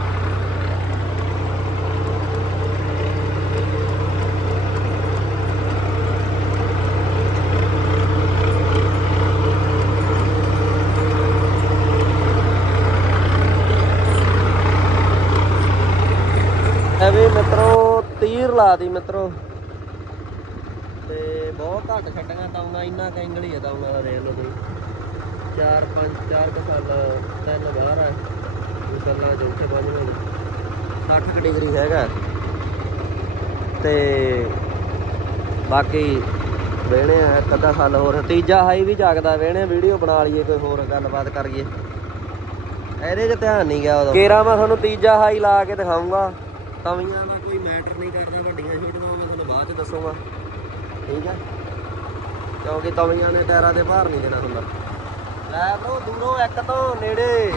ਐਵੇਂ ਮਿੱਤਰੋ ਤੀਰ ਲਾ ਦੀ ਮਿੱਤਰੋ। ਤੇ ਬਹੁਤ ਘੱਟ ਛੱਡੀਆਂ ਤਾਉਂਗਾ ਇੰਨਾ ਕੈਂਗਲੀ ਹੈ ਤਾਉਂਗਾ ਦਾ ਦੇਖ ਲਓ ਤੁਸੀਂ ਚਾਰ ਪੰਜ ਚਾਰ ਕੁ ਸਾਲ ਤਿੰਨ ਬਾਹਰ ਆ। ਗੱਲਾਂ ਚੌਥੇ ਪੰਜਵੇਂ 60 ਡਿਗਰੀ ਹੈਗਾ। ਤੇ ਬਾਕੀ ਵੇਣੇ ਆ ਅੱਧਾ ਸਾਲ ਹੋਰ। ਤੀਜਾ ਹਾਈ ਵੀ ਜਾਗਦਾ ਵੇਣੇ ਵੀਡੀਓ ਬਣਾ ਲਈਏ ਕੋਈ ਹੋਰ ਗੱਲਬਾਤ ਕਰੀਏ। ਇਹਦੇ 'ਚ ਧਿਆਨ ਨਹੀਂ ਗਿਆ ਉਦੋਂ। ਕੇਰਾ ਮੈਂ ਤੁਹਾਨੂੰ ਤੀਜਾ ਹਾਈ ਲਾ ਕੇ ਦਿਖਾਉਂਗਾ ਤਵੀਆਂ ਦਾ ਕੋਈ ਮੈਟਰ ਨਹੀਂ ਕਰਦਾ, ਵੱਡੀਆਂ ਛੋਟੀਆਂ ਮੈਂ ਤੁਹਾਨੂੰ ਬਾਅਦ 'ਚ ਦੱਸੂਗਾ। ਠੀਕ ਹੈ ਕਿਉਂਕਿ ਤਵੀਆਂ ਨੇ ਟਾਇਰਾਂ ਦੇ ਭਾਰ ਨਹੀਂ ਦੇਣਾ ਹੁੰਦਾ। ਲੈ ਬ్రో ਦੂਰੋਂ ਇੱਕ ਤੋਂ ਨੇੜੇ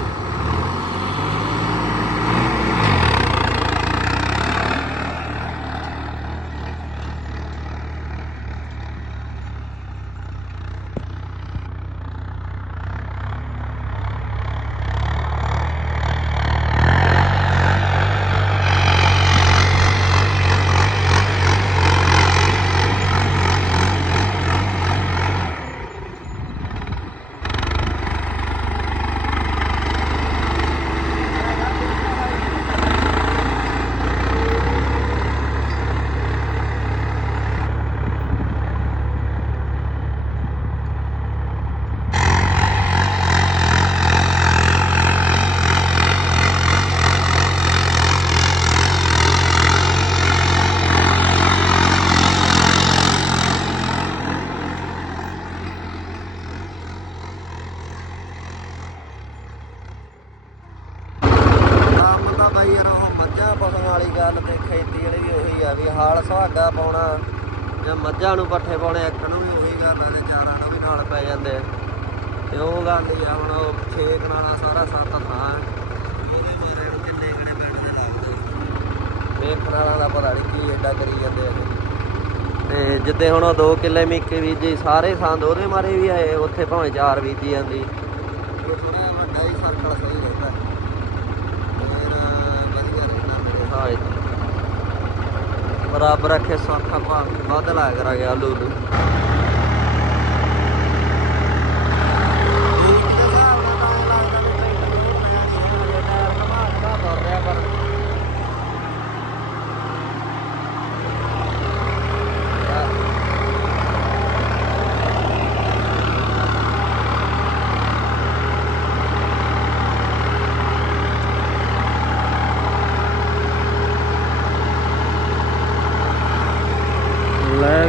ਕੰਮ ਤਾਂ ਬਾਈ ਯਾਰ ਉਹ ਮੱਝਾਂ ਪਸਣ ਵਾਲੀ ਗੱਲ ਤੇ ਖੇਤੀ ਜਿਹੜੀ ਵੀ ਉਹੀ ਆ ਵੀ ਹਾਲ ਸੁਹਾਗਾ ਪਾਉਣਾ ਜਾਂ ਮੱਝਾਂ ਨੂੰ ਪੱਠੇ ਪਾਉਣੇ, ਇੱਕ ਨੂੰ ਵੀ ਉਹੀ ਗੱਲ ਆ ਤੇ ਚਾਰਾਂ ਨੂੰ ਵੀ ਨਾਲ ਪੈ ਜਾਂਦੇ ਤੇ ਉਹ ਗੱਲ ਹੀ ਆ, ਹੁਣ ਉਹ ਛੇ ਕਨਾਲਾ ਸਾਰਾ ਸੱਤ ਥਾਂ ਉਹਦੇ ਬਾਰੇ ਹੁਣ ਕਿੰਨੇ ਕਿਹੜੇ ਬੈਠਦੇ ਲੱਗਦੇ ਵੇਖਣ ਵਾਲਾ ਦਾ ਪਤਾ ਨਹੀਂ ਕੀ ਏਡਾ ਕਰੀ ਜਾਂਦੇ ਆ ਤੇ ਜਿੱਦੇ ਹੁਣ ਉਹ 2 ਕਿੱਲੇ ਮਿੱਕੇ ਬੀਜੀ, ਸਾਰੇ ਸੰਦ ਉਹਦੇ ਮਾਰੇ ਵੀ ਆਏ, ਉੱਥੇ ਭਾਵੇਂ ਚਾਰ ਬੀਜੀ ਜਾਂਦੀ ਉਹ ਥੋੜਾ ਵੱਡਾ ਹੀ ਸਰਕਲ ਸਹੀ ਰਹਿੰਦਾ ਫਿਰ ਵਧੀਆ ਰਹਿੰਦਾ ਮੇਰੇ ਹਿਸਾਬ ਨਾਲ ਬਰਾਬਰ ਰੱਖੇ ਸੌਖਾ ਆਪਾਂ ਵੱਧ ਲਾ ਕਰਾਂਗੇ ਆਲੂ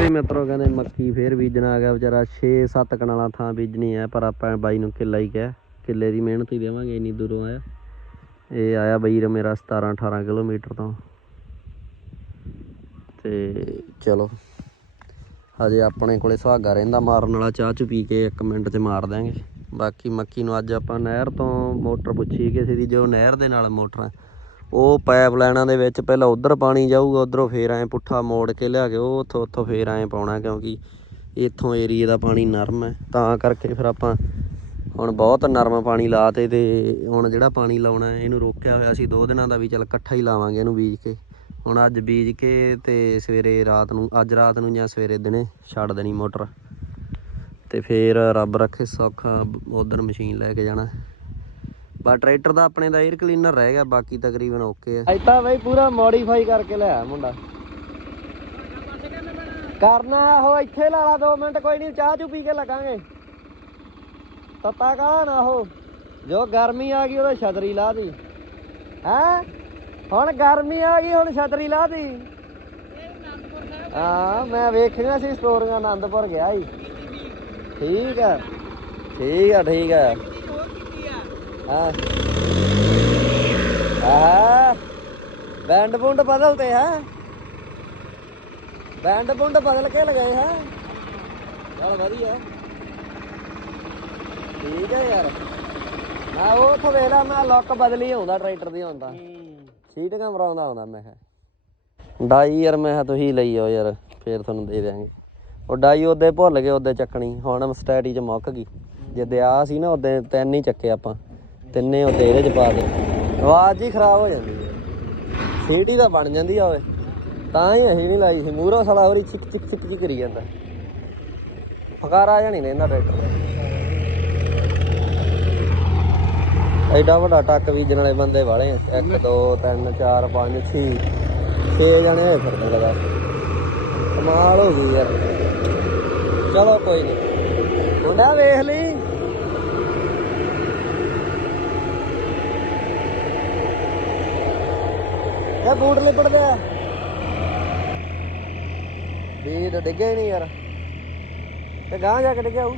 ਨੂੰ ਮਿੱਤਰੋ ਕਹਿੰਦੇ ਮੱਕੀ ਫੇਰ ਬੀਜਣਾ ਆ ਗਿਆ ਵਿਚਾਰਾ 6-7 ਕਨਾਲਾਂ ਥਾਂ ਬੀਜਣੀ ਹੈ, ਪਰ ਆਪਾਂ ਬਾਈ ਨੂੰ ਕਿੱਲਾ ਹੀ ਕਿਹਾ, ਕਿੱਲੇ ਦੀ ਮਿਹਨਤ ਹੀ ਦੇਵਾਂਗੇ ਇੰਨੀ ਦੂਰੋਂ ਆਇਆ। ਇਹ ਆਇਆ ਬਈ ਮੇਰਾ 17-18 ਕਿਲੋਮੀਟਰ ਤੋਂ। ਤੇ ਚਲੋ, ਹਜੇ ਆਪਣੇ ਕੋਲੇ ਸੁਹਾਗਾ ਰਹਿੰਦਾ, ਮਾਰਨ ਵਾਲਾ ਚਾਹ ਚ ਪੀ ਕੇ 1 ਮਿੰਟ ਚ ਮਾਰ ਦਾਂਗੇ ਬਾਕੀ ਮੱਕੀ ਨੂੰ ਅੱਜ ਆਪਾਂ ਨਹਿਰ ਤੋਂ ਮੋਟਰ ਪੁੱਛੀ ਕਿਸੇ ਦੀ, ਜੋ ਨਹਿਰ ਦੇ ਨਾਲ ਮੋਟਰ ਹੈ। ਉਹ ਪਾਈਪ ਲਾਈਨਾਂ ਦੇ ਵਿੱਚ ਪਹਿਲਾਂ ਉਧਰ ਪਾਣੀ ਜਾਊਗਾ, ਉਧਰੋਂ ਫੇਰ ਐ ਪੁੱਠਾ ਮੋੜ ਕੇ ਲਿਆ ਕੇ ਉਹ ਉੱਥੋਂ ਉੱਥੋਂ ਫੇਰ ਐ ਪਾਉਣਾ ਕਿਉਂਕਿ ਇੱਥੋਂ ਏਰੀਏ ਦਾ ਪਾਣੀ ਨਰਮ ਹੈ। ਤਾਂ ਕਰਕੇ ਫਿਰ ਆਪਾਂ ਹੁਣ ਬਹੁਤ ਨਰਮ ਪਾਣੀ ਲਾਤੇ ਤੇ ਹੁਣ ਜਿਹੜਾ ਪਾਣੀ ਲਾਉਣਾ ਇਹਨੂੰ ਰੋਕਿਆ ਹੋਇਆ ਸੀ ਦੋ ਦਿਨਾਂ ਦਾ ਵੀ ਚੱਲ ਇਕੱਠਾ ਹੀ ਲਾਵਾਂਗੇ ਇਹਨੂੰ ਬੀਜ ਕੇ। ਹੁਣ ਅੱਜ ਬੀਜ ਕੇ ਤੇ ਸਵੇਰੇ ਰਾਤ ਨੂੰ, ਅੱਜ ਰਾਤ ਨੂੰ ਜਾਂ ਸਵੇਰੇ ਦਿਨੇ ਛੱਡ ਦੇਣੀ ਮੋਟਰ। ਤੇ ਫੇਰ ਰੱਬ ਰੱਖੇ ਸੌਖਾ ਉਧਰ ਮਸ਼ੀਨ ਲੈ ਕੇ ਜਾਣਾ। ਬਾ ਟਰੈਕਟਰ ਦਾ ਆਪਣੇ ਦਾ 에ਅਰ ਕਲੀਨਰ ਰਹਿ ਗਿਆ, ਬਾਕੀ ਤਕਰੀਬਨ ਓਕੇ ਆ। ਇੱਤਾ ਬਈ ਪੂਰਾ ਮੋਡੀਫਾਈ ਕਰਕੇ ਲਿਆ ਮੁੰਡਾ। ਕਰਨਾ ਉਹ, ਇੱਥੇ ਲਾ ਲਾ 2 ਮਿੰਟ, ਕੋਈ ਨਹੀਂ ਚਾਹ ਚੂ ਪੀ ਕੇ ਲੱਗਾਂਗੇ। ਤੱਤਾ ਕਾਲਾ ਨਾ ਉਹ, ਜੋ ਗਰਮੀ ਆ ਗਈ ਉਹਦਾ ਛਤਰੀ ਲਾ ਦੀ। ਹੈ? ਹੁਣ ਗਰਮੀ ਆ ਗਈ, ਹੁਣ ਛਤਰੀ ਲਾ ਦੀ। ਹਾਂ, ਮੈਂ ਵੇਖਿਆ ਸੀ ਸਟੋਰੀਆਂ ਆਨੰਦਪੁਰ ਗਿਆ ਸੀ। ਠੀਕ ਆ ਠੀਕ ਆ ਠੀਕ ਆ। ਬੈਂਡ ਬੁੰਡ ਬਦਲਤੇ ਹੈ। ਬੈਂਡ ਬੁੰਡ ਬਦਲ ਕੇ ਲਗਾਏ ਹੈ। ਚਲ ਵਧੀਆ। ਠੀਕ ਹੈ ਯਾਰ। ਮੈਂ ਉਹ ਉੱਥੋਂ ਵੇਖ ਲਾ ਮੈਂ ਲੁੱਕ ਬਦਲੀ ਆਉਂਦਾ ਟਰੈਕਟਰ ਦੀ ਆਉਂਦਾ। ਸੀਟ ਕਮਰਾਉਂਦਾ ਆਉਂਦਾ ਮੈਂ। ਕਿਹਾ ਡਾਈ ਯਾਰ ਮੈਂ ਕਿਹਾ ਤੁਸੀਂ ਲਈ ਆਓ ਯਾਰ ਫੇਰ ਤੁਹਾਨੂੰ ਦੇ ਦਿਆਂਗੇ। ਉਹ ਡਾਈ ਉਹਦੇ ਭੁੱਲ ਗਏ ਉਹਦੇ ਚੱਕਣੀ। ਹੁਣ ਸਟੈਟੀ ਚ ਮੁੱਕ ਗਈ। ਆ ਸੀ ਨਾ ਉਹਦੇ ਤਿੰਨ ਹੀ ਚੱਕੇ ਆਪਾਂ। ਤਿੰਨੇ ਉਹਦੇ ਇਹਦੇ ਚ ਪਾ ਦੇ ਆਵਾਜ਼ ਹੀ ਖਰਾਬ ਹੋ ਜਾਂਦੀ ਹੈ। ਸੀਟ ਤਾਂ ਬਣ ਜਾਂਦੀ ਆ ਓਏ। ਤਾਂ ਹੀ ਅਸੀਂ ਨਹੀਂ ਲਾਈ ਸੀ। ਮੂਹਰੋਂ ਸਾਲਾ ਹੋਰੀ ਚਿਕ ਚਿਕ ਚਿਕ ਚਿਕ ਕਰੀ ਜਾਂਦਾ। ਫਕਾਰਾ ਜਾਂ ਨਹੀਂ ਰਹਿੰਦਾ ਟਰੈਕਟਰ ਐਡਾ ਵੱਡਾ ਟੱਕ ਬੀਜਣ ਵਾਲੇ ਬੰਦੇ ਵਾਲੇ 1 2 3 4 5 6 6 ਜਣੇ ਹੋਏ ਫਿਰਦੇ ਲਗਾ ਕਮਾਲ ਹੋ ਗਈ ਯਾਰ। ਚਲੋ ਕੋਈ ਨਹੀਂ। ਮੁੰਡਾ ਵੇਖ ਲਈ। ਇਹ ਬੂਟ ਲਿਪੜਦੇ ਆ ਵੀ ਤਾਂ ਡਿੱਗਿਆ ਹੀ ਨਹੀਂ ਯਾਰ। ਤੇ ਗਾਂ ਜਾ ਕੇ ਡਿੱਗਿਆ ਉਹ।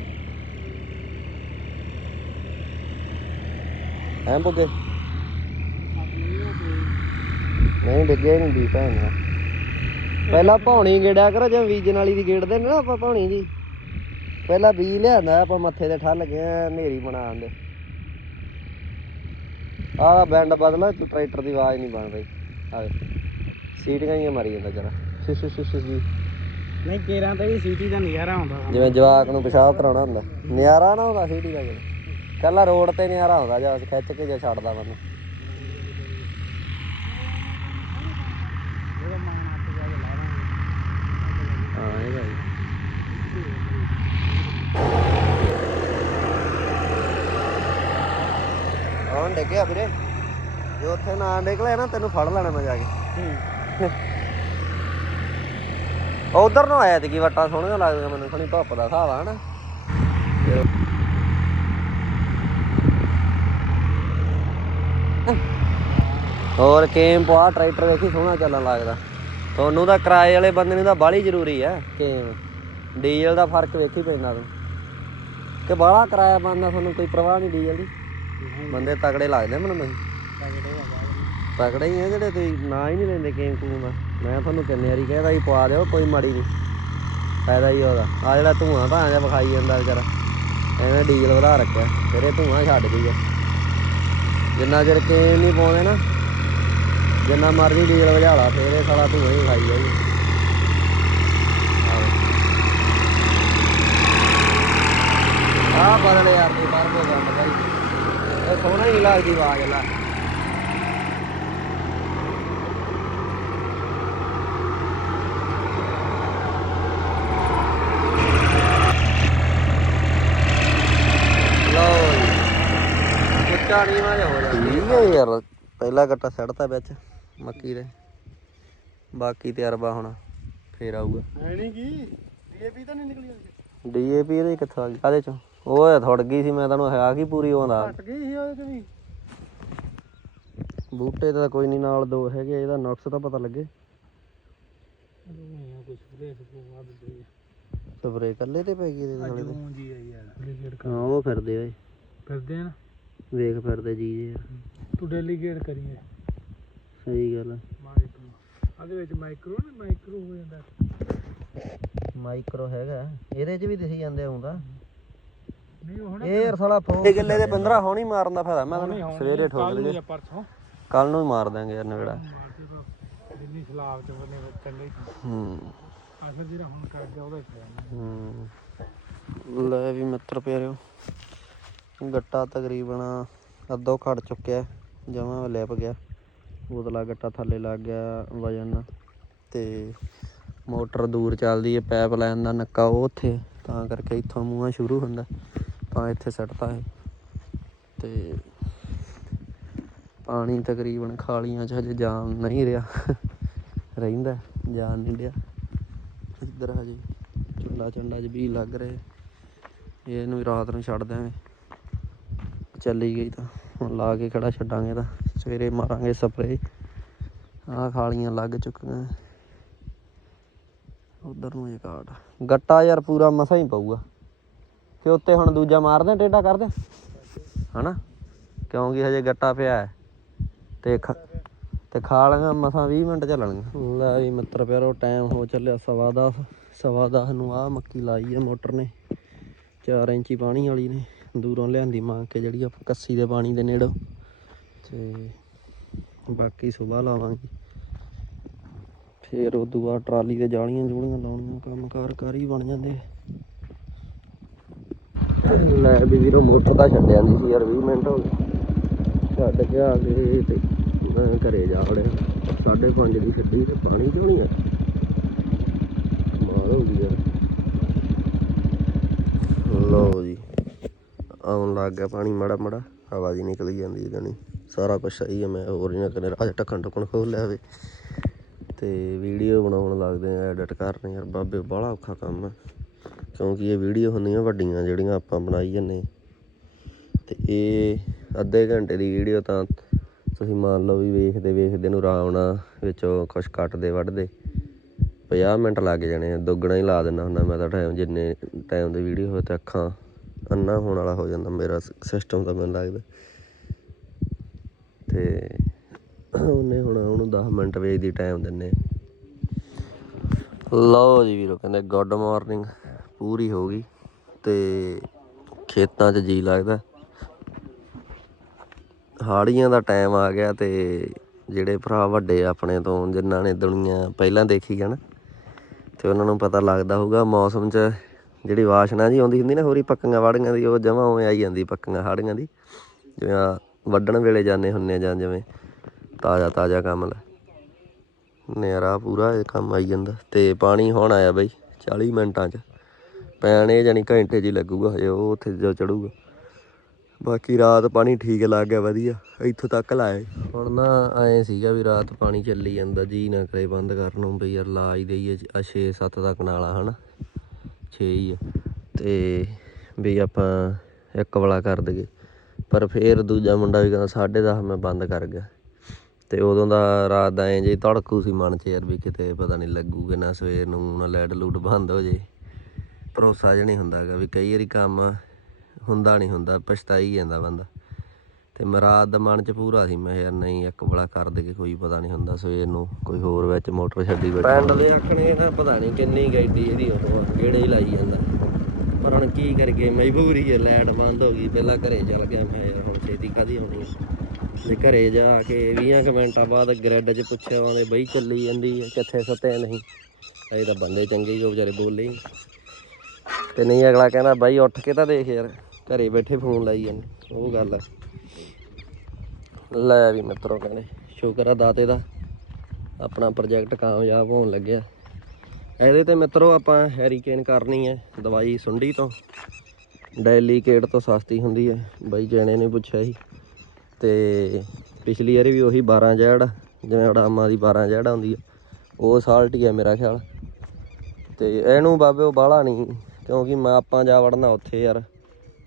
ਐਂ ਬੁੱਗੇ। ਨਹੀਂ, ਡਿੱਗਿਆ ਹੀ ਨਹੀਂ ਵੀ ਭੈਣ ਦਾ। ਪਹਿਲਾਂ ਪੌਣੀ ਗੇੜਿਆ ਕਰੋ ਜੇ ਬੀਜਣ ਵਾਲੀ ਦੀ ਗੇੜਦੇ ਦੇ ਨਾ ਆਪਾਂ ਪੌਣੀ ਦੀ। ਪਹਿਲਾਂ ਬੀ ਲਿਆਂਦਾ, ਆਪਾਂ ਮੱਥੇ ਤੇ ਠੱਲ ਗਏ ਹਨੇਰੀ ਬਣਾਉਣ ਦੇ। ਆਹ ਬੈਂਡ ਬਦਲਾ ਤੂੰ ਟਰੈਕਟਰ ਦੀ ਆਵਾਜ਼ ਨਹੀਂ ਬਣ ਰਹੀ। ਆਵੇ ਸੀਟੀਆਂ ਹੀ ਮਾਰੀ ਜਾਂਦਾ ਜਰਾ। ਸਿਸ ਸਿਸ ਜੀ। ਨਹੀਂ ਕੇਰਾਂ ਤੇ ਵੀ ਸੀਟੀ ਦਾ ਨਜ਼ਾਰਾ ਆਉਂਦਾ ਜਿਵੇਂ ਜਵਾਕ ਨੂੰ ਪਿਸ਼ਾਬ ਕਰਾਉਣਾ ਹੁੰਦਾ। ਨਿਆਰਾ ਨਾ ਹੁੰਦਾ ਸੀਟੀ ਦਾ ਕੱਲਾ ਰੋਡ ਤੇ ਨਿਆਰਾ ਹੁੰਦਾ ਜਾਂ ਖਿੱਚ ਕੇ ਜਾਂ ਛੱਡਦਾ ਮੈਨੂੰ ਇਹ ਆਉਣ ਡਿੱਗਿਆ ਵੀਰੇ। ਜੇ ਉੱਥੇ ਨਾ ਨਿਕਲਿਆ ਨਾ ਤੈਨੂੰ ਫੜ ਲੈਣਾ ਮੈਂ ਜਾ ਕੇ। ਉਧਰ ਨੂੰ ਆਇਆ ਤੇ ਕੀ ਵਟਾ ਸੋਹਣੀਆਂ ਲੱਗਦੀਆਂ ਮੈਨੂੰ ਖਣੀ ਧੁੱਪ ਦਾ ਹਿਸਾਬ ਆ ਹਨਾ। ਹੋਰ ਕੇਮ ਪਾ ਟਰੈਕਟਰ ਵੇਖੀ ਸੋਹਣਾ ਚੱਲਣ ਲੱਗਦਾ। ਤੁਹਾਨੂੰ ਤਾਂ ਕਿਰਾਏ ਵਾਲੇ ਬੰਦੇ ਨੂੰ ਤਾਂ ਬਾਹਲੀ ਜ਼ਰੂਰੀ ਆ ਕੇਮ। ਡੀਜ਼ਲ ਦਾ ਫ਼ਰਕ ਵੇਖੀ ਪੈਂਦਾ ਤੂੰ। ਕਿ ਬਾਹਲਾ ਕਿਰਾਇਆ ਬੰਦਾ ਤੁਹਾਨੂੰ ਕੋਈ ਪਰਵਾਹ ਨਹੀਂ ਡੀਜ਼ਲ ਦੀ। ਬੰਦੇ ਤਗੜੇ ਲੱਗਦੇ ਮੈਨੂੰ। ਨਹੀਂ ਤਗੜੇ ਹੀ ਆ ਜਿਹੜੇ ਤੁਸੀਂ ਨਾ ਹੀ ਨਹੀਂ ਲੈਂਦੇ ਕੇਮ ਕੂਮ ਦਾ। ਮੈਂ ਤੁਹਾਨੂੰ ਕਿੰਨੇ ਵਾਰੀ ਕਹਿਦਾ ਸੀ ਪਵਾ ਦਿਓ, ਕੋਈ ਮਾੜੀ ਨਹੀਂ। ਫਾਇਦਾ ਹੀ ਉਹਦਾ। ਆ ਜਿਹੜਾ ਧੂਆਂ ਤਾਂ ਜਿਹਾ ਵਿਖਾਈ ਜਾਂਦਾ ਵਿਚਾਰਾ ਐਵੇਂ ਡੀਜ਼ਲ ਵਧਾ ਰੱਖਿਆ। ਫਿਰ ਇਹ ਧੂਆਂ ਛੱਡ ਦੂਗਾ ਜਿੰਨਾ ਚਿਰ ਕੇਮ ਨਹੀਂ ਪਾਉਂਦੇ ਨਾ, ਜਿੰਨਾ ਮਰਜ਼ੀ ਡੀਜ਼ਲ ਵਜਾ ਲਾ, ਫਿਰ ਇਹ ਸਾਲਾ ਧੂਆਂ ਹੀ ਖਾਈ ਜਾਊਗਾ। ਆ ਬਦਲ ਯਾਰ ਤੂੰ ਬਾਹਰ ਬੋ ਜਾਂਦਾ ਭਾਈ ਇਹ ਸੋਹਣਾ ਹੀ ਲੱਗਦੀ ਆਵਾਜ਼, ਲਾ ਲਓ ਜੀ। ਉੱਚਾ ਨੀਵਾਂ ਜਿਹਾ ਹੈ ਯਾਰ ਪਹਿਲਾ ਗੱਟਾ ਸੜਤਾ ਵਿੱਚ ਮੱਕੀ ਦੇ। ਬਾਕੀ ਤਜਰਬਾ ਹੁਣ ਫੇਰ ਆਊਗਾ। ਹੈ ਨਹੀਂ ਕੀ? ਡੀਏਪੀ ਤਾਂ ਨਹੀਂ ਨਿਕਲੀ ਅੱਜ। ਡੀਏਪੀ ਇਹਦੇ ਕਿੱਥੋਂ ਆ ਗਈ? ਕਾਹਦੇ ਚੋਂ ਉਹ ਥੁੜ ਗਈ ਸੀ ਮੈਂ ਤੁਹਾਨੂੰ ਹੈ ਕੀ ਪੂਰੀ ਆਉਂਦਾ ਘਟ ਗਈ ਸੀ ਉਹਦੇ ਤੇ ਵੀ। ਬੂਟੇ ਤਾਂ ਕੋਈ ਨਹੀਂ ਨਾਲ ਦੋ ਹੈਗੇ ਇਹਦਾ ਨੁਕਸ ਤਾਂ ਪਤਾ ਲੱਗੇ। ਦੇ ਸਪਰੇ ਕੱਲੇ ਤੇ ਪੈ ਗਈ ਇਹਦੇ ਨਾਲੇ ਯਾਰ। ਉਹ ਫਿਰਦੇ ਓਏ ਫਿਰਦੇ ਆ ਨਾ। ਵੇਖ ਫਿਰਦੇ ਜੀ ਜੇ ਤੂੰ ਡੈਲੀਗੇਟ ਕਰੀਏ ਸਹੀ ਗੱਲ ਮਾਈਕਰੋ ਆਦੇ ਵਿੱਚ ਮਾਈਕਰੋ ਨਾ ਮਾਈਕਰੋ ਹੋ ਜਾਂਦਾ। ਮਾਈਕਰੋ ਹੈਗਾ। ਇਹਦੇ 'ਚ ਵੀ ਦਿਸੀ ਜਾਂਦੇ ਆਉਂਦਾ ਨਹੀਂ ਉਹ ਇਹ ਯਾਰ ਸਾਲਾ ਫੋਨ ਇਹ ਗੱਲੇ ਦੇ 15 ਹੋਣੀ ਮਾਰਨ ਦਾ ਫਾਇਦਾ। ਮੈਂ ਤੈਨੂੰ ਸਵੇਰੇ ਠੋਕ ਲਈਏ। ਪਰਸੋਂ। ਕੱਲ ਨੂੰ ਹੀ ਮਾਰ ਦਾਂਗੇ ਯਾਰ ਤਾਂ ਦਿੱਲੀ ਸਲਾਬ ਚ ਬੰਨੇ ਚੱਲੇ। ਹੂੰ। ਅਸਲ ਜਿਹੜਾ ਹੁਣ ਕਰ ਗਿਆ ਉਹਦਾ ਹੀ ਹੂੰ। ਲੈ ਵੀ ਮਿੱਤਰ ਪਿਆਰਿਓ ਗੱਟਾ ਤਕਰੀਬਨ ਅੱਧੋ ਖੜ ਚੁੱਕਿਆ। ਜਮਾਂ ਲੈਪ ਗਿਆ। ਉਤਲਾ ਗੱਟਾ ਥੱਲੇ ਲੱਗ ਗਿਆ ਵਜਨ ਨਾਲ ਤੇ ਮੋਟਰ ਦੂਰ ਚੱਲਦੀ ਹੈ ਪਾਈਪ ਲਾਈਨ ਦਾ ਨੱਕਾ ਉਹ ਉੱਥੇ, ਤਾਂ ਕਰਕੇ ਇੱਥੋਂ ਮੂੰਹਾਂ ਸ਼ੁਰੂ ਹੁੰਦਾ, ਤਾਂ ਇੱਥੇ ਸੱਟਦਾ ਹੈ ਤੇ ਪਾਣੀ ਤਕਰੀਬਨ ਖਾਲੀਆਂ ਚ ਹਜੇ ਜਾਮ ਨਹੀਂ ਰਿਹਾ, ਰਹਿੰਦਾ, ਜਾਣ ਨਹੀਂ ਰਿਹਾ ਇੱਧਰ ਹਜੇ ਚੁੱਲਾ ਚੰਡਾ ਚ ਵੀ ਲੱਗ ਰਹੇ, ਇਹਨੂੰ ਵੀ ਰਾਤ ਨੂੰ ਛੱਡ ਦਿਆਂਗੇ। ਚੱਲੀ ਗਈ ਤਾਂ। ਹੁਣ ਲਾ ਕੇ ਖੜਾ ਛੱਡਾਂਗੇ ਤਾਂ ਸਵੇਰੇ ਮਾਰਾਂਗੇ ਸਪਰੇ ਆਹ ਖਾਲੀਆਂ ਲੱਗ ਚੁੱਕੀਆਂ। ਉਧਰ ਨੂੰ ਇਹ ਕਾਟ ਗੱਟਾ ਯਾਰ ਪੂਰਾ ਮਸਾ ਹੀ ਪਊਗਾ। ਕਿ ਉੱਤੇ ਹੁਣ ਦੂਜਾ ਮਾਰਦੇ ਟੇਡਾ ਕਰਦੇ ਹਨਾ? ਕਿਉਂਕਿ ਹਜੇ ਗੱਟਾ ਪਿਆ ਹੈ। ਤੇ ਖ- ਤੇ ਖਾਲੀਆਂ ਮਸਾਂ 20 ਮਿੰਟ ਚੱਲਣਗੀਆਂ। ਲੈ ਵੀ ਮਿੱਤਰ ਪਿਆਰੋ ਟਾਈਮ ਹੋ ਚੱਲਿਆ ਸਵਾ ਦਸ। ਸਵਾ ਦਸ ਨੂੰ ਆ ਮੱਕੀ ਲਾਈ ਹੈ ਮੋਟਰ ਨੇ। 4 ਇੰਚੀ ਪਾਣੀ ਵਾਲੀ ਨੇ। ਦੂਰੋਂ ਲਿਆਂਦੀ ਮੰਗ ਕੇ ਜਿਹੜੀ ਆਪਾਂ ਕੱਸੀ ਦੇ ਪਾਣੀ ਦੇ ਨੇੜੋਂ। ਤੇ ਬਾਕੀ ਸਵੇਰ ਲਾਵਾਂਗੇ। ਫੇਰ ਉਦੋਂ ਬਾਅਦ ਟਰਾਲੀ ਤੇ ਜਾਲੀਆਂ ਜੂਲੀਆਂ ਲਾਉਣੀਆਂ, ਕੰਮ ਕਾਰ ਕਰ ਹੀ ਬਣ ਜਾਂਦੇ ਲੈ ਵੀ ਵੀਰੋ, ਮੋਟਰ ਤਾਂ ਛੱਡਿਆ ਨਹੀਂ ਸੀ ਯਾਰ 20 ਮਿੰਟ ਹੋ ਗਏ। ਛੱਡ ਕੇ ਆ ਗਏ ਤੇ ਮੈਂ ਘਰੇ ਜਾ ਵੜਿਆ। ਸਾਢੇ ਪੰਜ ਦੀ ਛੱਡੀ ਤੇ ਪਾਣੀ ਕਿਉਂ ਨਹੀਂ ਆ ਮਾਰ ਹੋ ਗਈ ਯਾਰ। ਲਓ ਜੀ। ਆਉਣ ਲੱਗ ਗਿਆ ਪਾਣੀ, ਮਾੜਾ ਮਾੜਾ ਹਵਾ ਦੀ ਨਿਕਲ ਜਾਂਦੀ ਹੈ ਜਾਣੀ। ਸਾਰਾ ਕੁਝ ਸਹੀ ਹੈ, ਮੈਂ ਹੋਰ ਨਹੀਂ ਕਰੇ ਰਾਜ ਟੱਕਣ ਟੁਕਣ ਖੋਲ ਲਿਆ ਵੇ। ਤੇ ਵੀਡੀਓ ਬਣਾਉਣ ਲੱਗਦੇ ਆ ਐਡਿਟ ਕਰਨੇ ਯਾਰ, ਬਾਬੇ ਬੜਾ ਔਖਾ ਕੰਮ ਹੈ ਕਿਉਂਕਿ ਇਹ ਵੀਡੀਓ ਹੁੰਦੀਆਂ ਵੱਡੀਆਂ, ਜਿਹੜੀਆਂ ਆਪਾਂ ਬਣਾਈ ਜੰਨੇ ਤੇ ਇਹ ਅੱਧੇ ਘੰਟੇ ਦੀ ਵੀਡੀਓ ਤਾਂ ਤੁਸੀਂ ਮੰਨ ਲਓ ਵੀ ਵੇਖਦੇ ਵੇਖਦੇ ਨੂੰ ਆਰਾਮ ਨਾਲ ਵਿੱਚੋਂ ਕੁਛ ਕੱਟਦੇ, ਵੱਢਦੇ। 50 ਮਿੰਟ ਲੱਗ ਜਾਣੇ ਦੁੱਗਣਾ ਹੀ ਲਾ ਦਿੰਦਾ ਹੁੰਦਾ ਮੈਂ ਤਾਂ ਟਾਈਮ ਜਿੰਨੇ ਟਾਈਮ ਦੀ ਵੀਡੀਓ ਹੋਵੇ ਤੇ ਅੱਖਾਂ ਅੰਨਾ ਹੋਣ ਵਾਲਾ ਹੋ ਜਾਂਦਾ ਮੇਰਾ ਸਿਸਟਮ ਤਾਂ ਮੈਨੂੰ ਲੱਗਦਾ। ਤੇ ਉਹਨੇ ਹੁਣ ਉਹਨੂੰ 10 ਮਿੰਟ ਵੇਚ ਦੀ ਟਾਈਮ ਦਿੰਨੇ ਲਓ ਜੀ ਵੀਰੋ, ਕਹਿੰਦੇ ਗੁੱਡ ਮਾਰਨਿੰਗ ਪੂਰੀ ਹੋ ਗਈ। ਤੇ ਖੇਤਾਂ 'ਚ ਜੀ ਲੱਗਦਾ। ਹਾੜੀਆਂ ਦਾ ਟਾਈਮ ਆ ਗਿਆ ਤੇ ਜਿਹੜੇ ਭਰਾ ਵੱਡੇ ਆਪਣੇ ਤੋਂ, ਜਿਨ੍ਹਾਂ ਨੇ ਦੁਨੀਆ ਪਹਿਲਾਂ ਦੇਖੀ ਹੈ ਨਾ, ਤੇ ਉਹਨਾਂ ਨੂੰ ਪਤਾ ਲੱਗਦਾ ਹੋਊਗਾ ਮੌਸਮ 'ਚ ਜਿਹੜੀ ਵਾਸ਼ਨਾ ਜੀ ਆਉਂਦੀ ਹੁੰਦੀ ਨਾ, ਹੋਰੀ ਪੱਕੀਆਂ ਵਾੜੀਆਂ ਦੀ, ਉਹ ਜਮਾ ਉਵੇਂ ਆਈ ਜਾਂਦੀ, ਪੱਕੀਆਂ ਹਾੜੀਆਂ ਦੀ। ਜਿਵੇਂ ਵੱਢਣ ਵੇਲੇ ਜਾਂਦੇ ਹੁੰਨੇ ਆ ਜਾਂ ਜਿਵੇਂ ਤਾਜ਼ਾ ਤਾਜ਼ਾ ਕੰਮ ਲੈ। ਨਿਆਰਾ ਪੂਰਾ ਇਹ ਕੰਮ ਆਈ ਜਾਂਦਾ। ਤੇ ਪਾਣੀ ਹੁਣ ਆਇਆ ਬਈ 40 ਮਿੰਟਾਂ 'ਚ। ਪੈਣ ਇਹ ਜਾਨੀ ਘੰਟੇ ਜੀ ਲੱਗੂਗਾ ਹਜੇ ਉਹ ਉੱਥੇ ਜੋ ਚੜੂਗਾ। ਬਾਕੀ ਰਾਤ ਪਾਣੀ ਠੀਕ ਲੱਗ ਗਿਆ, ਵਧੀਆ। ਇੱਥੋਂ ਤੱਕ ਲਾਏ ਹੁਣ ਨਾ ਐ ਸੀਗਾ ਵੀ ਰਾਤ ਪਾਣੀ ਚੱਲੀ ਜਾਂਦਾ, ਜੀ ਨਾ ਕਰੇ ਬੰਦ ਕਰਨ ਨੂੰ, ਬਈ ਯਾਰ ਲਾ ਹੀ ਦਈਏ, ਆ 6 7 ਤੱਕ ਨਾਲਾ, ਹਨਾ। 6 ਹੀ ਆ। ਤੇ ਵੀ ਆਪਾਂ ਇੱਕ ਵਾਲਾ ਕਰ ਦਈਏ। ਪਰ ਫੇਰ ਦੂਜਾ ਮੁੰਡਾ ਵੀ ਕਹਿੰਦਾ 10:30 ਮੈਂ ਬੰਦ ਕਰ ਗਿਆ। ਤੇ ਉਦੋਂ ਦਾ ਰਾਤ ਦਾ ਐਂ ਜੇ ਧੜਕੂ ਸੀ ਮਨ 'ਚ ਯਾਰ ਵੀ ਕਿਤੇ ਪਤਾ ਨਹੀਂ ਲੱਗੂਗਾ ਨਾ ਸਵੇਰ ਨੂੰ ਨਾ ਲੈਟ ਲੂਟ ਬੰਦ ਹੋ ਜੇ। ਭਰੋਸਾ ਜਿਹਾ ਨਹੀਂ ਹੁੰਦਾਗਾ ਵੀ ਕਈ ਵਾਰੀ ਕੰਮ ਹੁੰਦਾ ਨਹੀਂ ਹੁੰਦਾ, ਪਛਤਾਈ ਜਾਂਦਾ ਬੰਦਾ। ਤੇ ਮੈਂ ਰਾਤ ਦਾ ਮਨ 'ਚ ਪੂਰਾ ਸੀ, ਮੈਂ ਯਾਰ ਨਹੀਂ, ਇੱਕ ਬੜਾ ਕਰ ਦੇ ਕੇ ਕੋਈ ਪਤਾ ਨਹੀਂ ਹੁੰਦਾ ਸਵੇਰ ਨੂੰ, ਕੋਈ ਹੋਰ ਵਿੱਚ ਮੋਟਰ ਛੱਡੀ ਬੈਠਾ ਪਿੰਡ ਦੇ ਆਖਣੇ ਨਾ ਪਤਾ ਨਹੀਂ ਕਿੰਨੀ ਗੈਡੀ ਇਹਦੀ ਉਹ ਕਿਹੜੇ ਹੀ ਲਾਈ ਜਾਂਦਾ। ਪਰ ਹੁਣ ਕੀ ਕਰੀਏ, ਮਜਬੂਰੀ ਹੈ ਲਾਈਟ ਬੰਦ ਹੋ ਗਈ, ਪਹਿਲਾਂ ਘਰੇ ਚੱਲ ਗਿਆ ਮੈਂ ਯਾਰ ਹੁਣ ਛੇਤੀ ਕਾਦੀ ਆਉਣੀ ਹੈ ਤੇ ਘਰੇ ਜਾ ਕੇ 20 ਕੁ ਮਿੰਟਾਂ ਬਾਅਦ ਗ੍ਰਿਡ 'ਚ ਪੁੱਛਿਆ ਆਉਂਦੇ ਬਈ ਚੱਲੀ ਜਾਂਦੀ ਹੈ ਕਿੱਥੇ ਸੁੱਤੇ ਨਹੀਂ। ਅਜੇ ਤਾਂ ਬੰਦੇ ਚੰਗੇ ਹੀ ਉਹ ਵਿਚਾਰੇ ਬੋਲੇ ਹੀ ਤੇ ਨਹੀਂ, ਅਗਲਾ ਕਹਿੰਦਾ, ਬਾਈ ਉੱਠ ਕੇ ਤਾਂ ਦੇਖ ਯਾਰ, ਘਰੇ ਬੈਠੇ ਫੋਨ ਲਾਈ ਜਾਂਦੇ, ਉਹ ਗੱਲ ਆ। ਲੈ ਵੀ ਮਿੱਤਰੋ ਕਹਿੰਦੇ ਸ਼ੁਕਰ ਆ ਦਾਤੇ ਦਾ। ਆਪਣਾ ਪ੍ਰੋਜੈਕਟ ਕਾਮਯਾਬ ਹੋਣ ਲੱਗਿਆ। ਇਹਦੇ ਤੇ ਮਿੱਤਰੋ ਆਪਾਂ ਹੈਰੀਕੇਨ ਕਰਨੀ ਹੈ, ਦਵਾਈ ਸੁੰਡੀ ਤੋਂ। ਡੈਲੀਕੇਟ ਤੋਂ ਸਸਤੀ ਹੁੰਦੀ ਹੈ। ਬਾਈ ਜੈਣੇ ਨੇ ਪੁੱਛਿਆ ਸੀ। ਤੇ ਪਿਛਲੀ ਵਾਰੀ ਵੀ ਉਹੀ 12 ਜੈੜ ਜਿਵੇਂ ਉਡਾਮਾ ਦੀ 12 ਜੈੜ ਆਉਂਦੀ ਹੈ ਉਹ ਸਾਲਟੀ ਹੈ ਮੇਰਾ ਖਿਆਲ। ਤੇ ਇਹਨੂੰ ਬਾਬੇ ਉਹ ਬਾਹਲਾ ਨਹੀਂ, ਕਿਉਂਕਿ ਮੈਂ ਆਪਾਂ ਜਾ ਵੜਨਾ ਉੱਥੇ ਯਾਰ।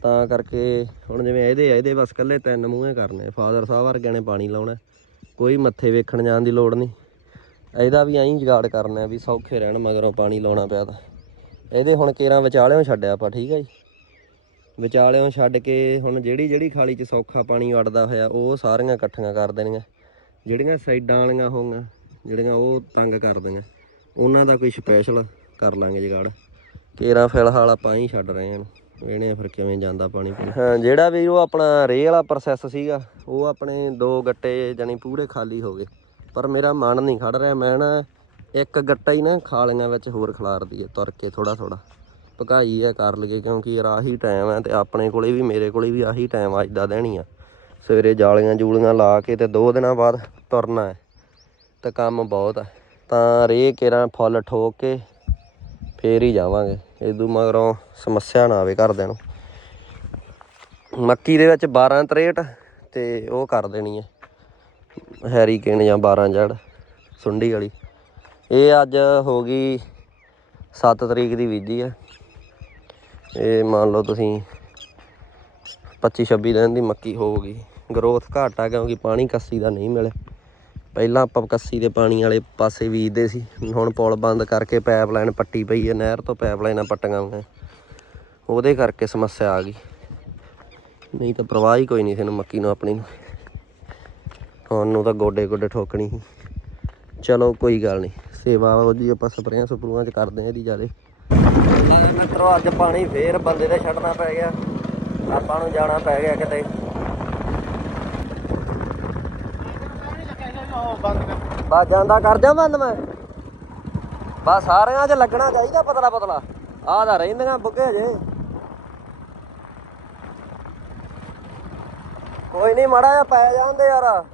ਤਾਂ ਕਰਕੇ ਹੁਣ ਜਿਵੇਂ ਇਹਦੇ ਆ, ਇਹਦੇ ਬਸ ਕੱਲੇ ਤਿੰਨ ਮੂੰਹੇ ਕਰਨੇ। ਫਾਦਰ ਸਾਹਿਬ ਵਰਗਿਆਂ ਨੇ ਪਾਣੀ ਲਾਉਣਾ। ਕੋਈ ਮੱਥੇ ਵੇਖਣ ਜਾਣ ਦੀ ਲੋੜ ਨਹੀਂ। ਇਹਦਾ ਵੀ ਐਂ ਜਗਾੜ ਕਰਨਾ ਵੀ ਸੌਖੇ ਰਹਿਣ, ਮਗਰੋਂ ਪਾਣੀ ਲਾਉਣਾ ਪਿਆ ਤਾਂ। ਇਹਦੇ ਹੁਣ ਕੇਰਾਂ ਵਿਚਾਲਿਓਂ ਛੱਡਿਆ ਆਪਾਂ, ਠੀਕ ਹੈ ਜੀ? ਵਿਚਾਲਿਓਂ ਛੱਡ ਕੇ ਹੁਣ ਜਿਹੜੀ ਜਿਹੜੀ ਖਾਲੀ 'ਚ ਸੌਖਾ ਪਾਣੀ ਵੜਦਾ ਹੋਇਆ, ਉਹ ਸਾਰੀਆਂ ਇਕੱਠੀਆਂ ਕਰ ਦੇਣੀਆਂ। ਜਿਹੜੀਆਂ ਸਾਈਡਾਂ ਵਾਲੀਆਂ ਹੋਣਗੀਆਂ ਜਿਹੜੀਆਂ ਉਹ ਤੰਗ ਕਰ ਦੇਣੀਆਂ। ਉਹਨਾਂ ਦਾ ਕੋਈ ਸਪੈਸ਼ਲ ਕਰ ਲਾਂਗੇ ਜਗਾੜ। ਕੇਰਾਂ ਫਿਲਹਾਲ ਆਪਾਂ ਹੀ ਛੱਡ ਰਹੇ ਹਾਂ ਵੇਣੇ ਆ, ਫਿਰ ਕਿਵੇਂ ਜਾਂਦਾ ਪਾਣੀ ਪੂਣੀ? ਹਾਂ, ਜਿਹੜਾ ਵੀ ਉਹ ਆਪਣਾ ਰੇਹ ਵਾਲਾ ਪ੍ਰੋਸੈਸ ਸੀਗਾ, ਉਹ ਆਪਣੇ ਦੋ ਗੱਟੇ ਜਾਨੀ ਪੂਰੇ ਖਾਲੀ ਹੋ ਗਏ। ਪਰ ਮੇਰਾ ਮਨ ਨਹੀਂ ਖੜ ਰਿਹਾ, ਮੈਂ ਨਾ ਇੱਕ ਗੱਟਾ ਹੀ ਨਾ ਖਾਲੀਆਂ ਵਿੱਚ ਹੋਰ ਖਿਲਾਰ ਹੈ ਤੁਰ ਕੇ ਥੋੜਾ ਥੋੜਾ ਭਕਾਈ ਆ ਕਰ ਲਈਏ, ਕਿਉਂਕਿ ਯਾਰ ਆਹੀ ਟਾਈਮ ਆ ਤੇ ਆਪਣੇ ਕੋਲੇ ਵੀ, ਮੇਰੇ ਕੋਲੇ ਵੀ ਆਹੀ ਟਾਈਮ ਅੱਜ ਦਾ ਦੇਣੀ ਆ। ਸਵੇਰੇ ਜਾਲੀਆਂ ਜੂਲੀਆਂ ਲਾ ਕੇ ਤੇ ਦੋ ਦਿਨਾਂ ਬਾਅਦ ਤੁਰਨਾ ਹੈ, ਤਾਂ ਕੰਮ ਬਹੁਤ ਆ। ਤਾਂ ਰੇ ਕੇਰਾਂ ਫੁੱਲ ਠੋਕ ਕੇ ਫੇਰ ਹੀ ਜਾਵਾਂਗੇ। ਇਦੋਂ ਮਗਰੋਂ ਸਮੱਸਿਆ ਨਾ ਆਵੇ ਘਰਦਿਆਂ ਨੂੰ। ਮੱਕੀ ਦੇ ਵਿੱਚ 12 63 ਤੇ ਉਹ ਕਰ ਦੇਣੀ ਹੈ ਹੈਰੀਕੇਨ ਜਾਂ 12 ਜੜ, ਸੁੰਡੀ ਵਾਲੀ। ਇਹ ਅੱਜ ਹੋ ਗਈ 7 ਤਰੀਕ ਦੀ ਬੀਜੀ ਆ। ਇਹ ਮੰਨ ਲਓ ਤੁਸੀਂ 25 26 ਦਿਨ ਦੀ ਮੱਕੀ ਹੋਊਗੀ ਗਰੋਥ ਘੱਟ ਆ ਕਿਉਂਕਿ ਪਾਣੀ ਕੱਸੀ ਦਾ ਨਹੀਂ ਮਿਲੇ ਪਹਿਲਾਂ ਆਪਾਂ ਕੱਸੀ ਦੇ ਪਾਣੀ ਵਾਲੇ ਪਾਸੇ ਬੀਜਦੇ ਸੀ। ਹੁਣ ਪੁਲ ਬੰਦ ਕਰਕੇ ਪਾਈਪਲਾਈਨ ਪੱਟੀ ਪਈ ਹੈ ਨਹਿਰ ਤੋਂ ਪਾਈਪਲਾਈਨਾਂ ਪੱਟੀਆਂ ਹੋਈਆਂ ਉਹਦੇ ਕਰਕੇ ਸਮੱਸਿਆ ਆ ਗਈ। ਨਹੀਂ ਤਾਂ ਪ੍ਰਵਾਹ ਹੀ ਕੋਈ ਨਹੀਂ ਸੀ ਇਹਨੂੰ ਮੱਕੀ ਨੂੰ, ਆਪਣੀ ਨੂੰ। ਹੁਣ ਨੂੰ ਤਾਂ ਗੋਡੇ ਗੋਡੇ ਠੋਕਣੀ ਸੀ। ਚਲੋ ਕੋਈ ਗੱਲ ਨਹੀਂ, ਸੇਵਾ ਉਹ ਜੀ ਆਪਾਂ ਸਪਰੇਆਂ ਸਪਰੂਆਂ ਚ ਕਰਦੇ ਆ ਇਹਦੀ ਜਿਆਦੇ। ਮਿੱਤਰੋ, ਅੱਜ ਪਾਣੀ ਫੇਰ ਬੰਦੇ ਤੇ ਛੱਡਣਾ ਪੈ ਗਿਆ। ਆਪਾਂ ਨੂੰ ਜਾਣਾ ਪੈ ਗਿਆ ਕਿਤੇ। ਬਸ ਜਾਂਦਾ ਕਰ ਦਿਆਂ ਬੰਦ ਮੈਂ। ਬਸ ਸਾਰਿਆਂ 'ਚ ਲੱਗਣਾ ਚਾਹੀਦਾ ਪਤਲਾ ਪਤਲਾ। ਆਹ ਤਾਂ ਰਹਿੰਦੀਆਂ ਬੁੱਗੇ ਜੇ। ਕੋਈ ਨਹੀਂ ਮਾੜਾ ਜਿਹਾ ਪੈ ਜਾਂਦੇ ਯਾਰ।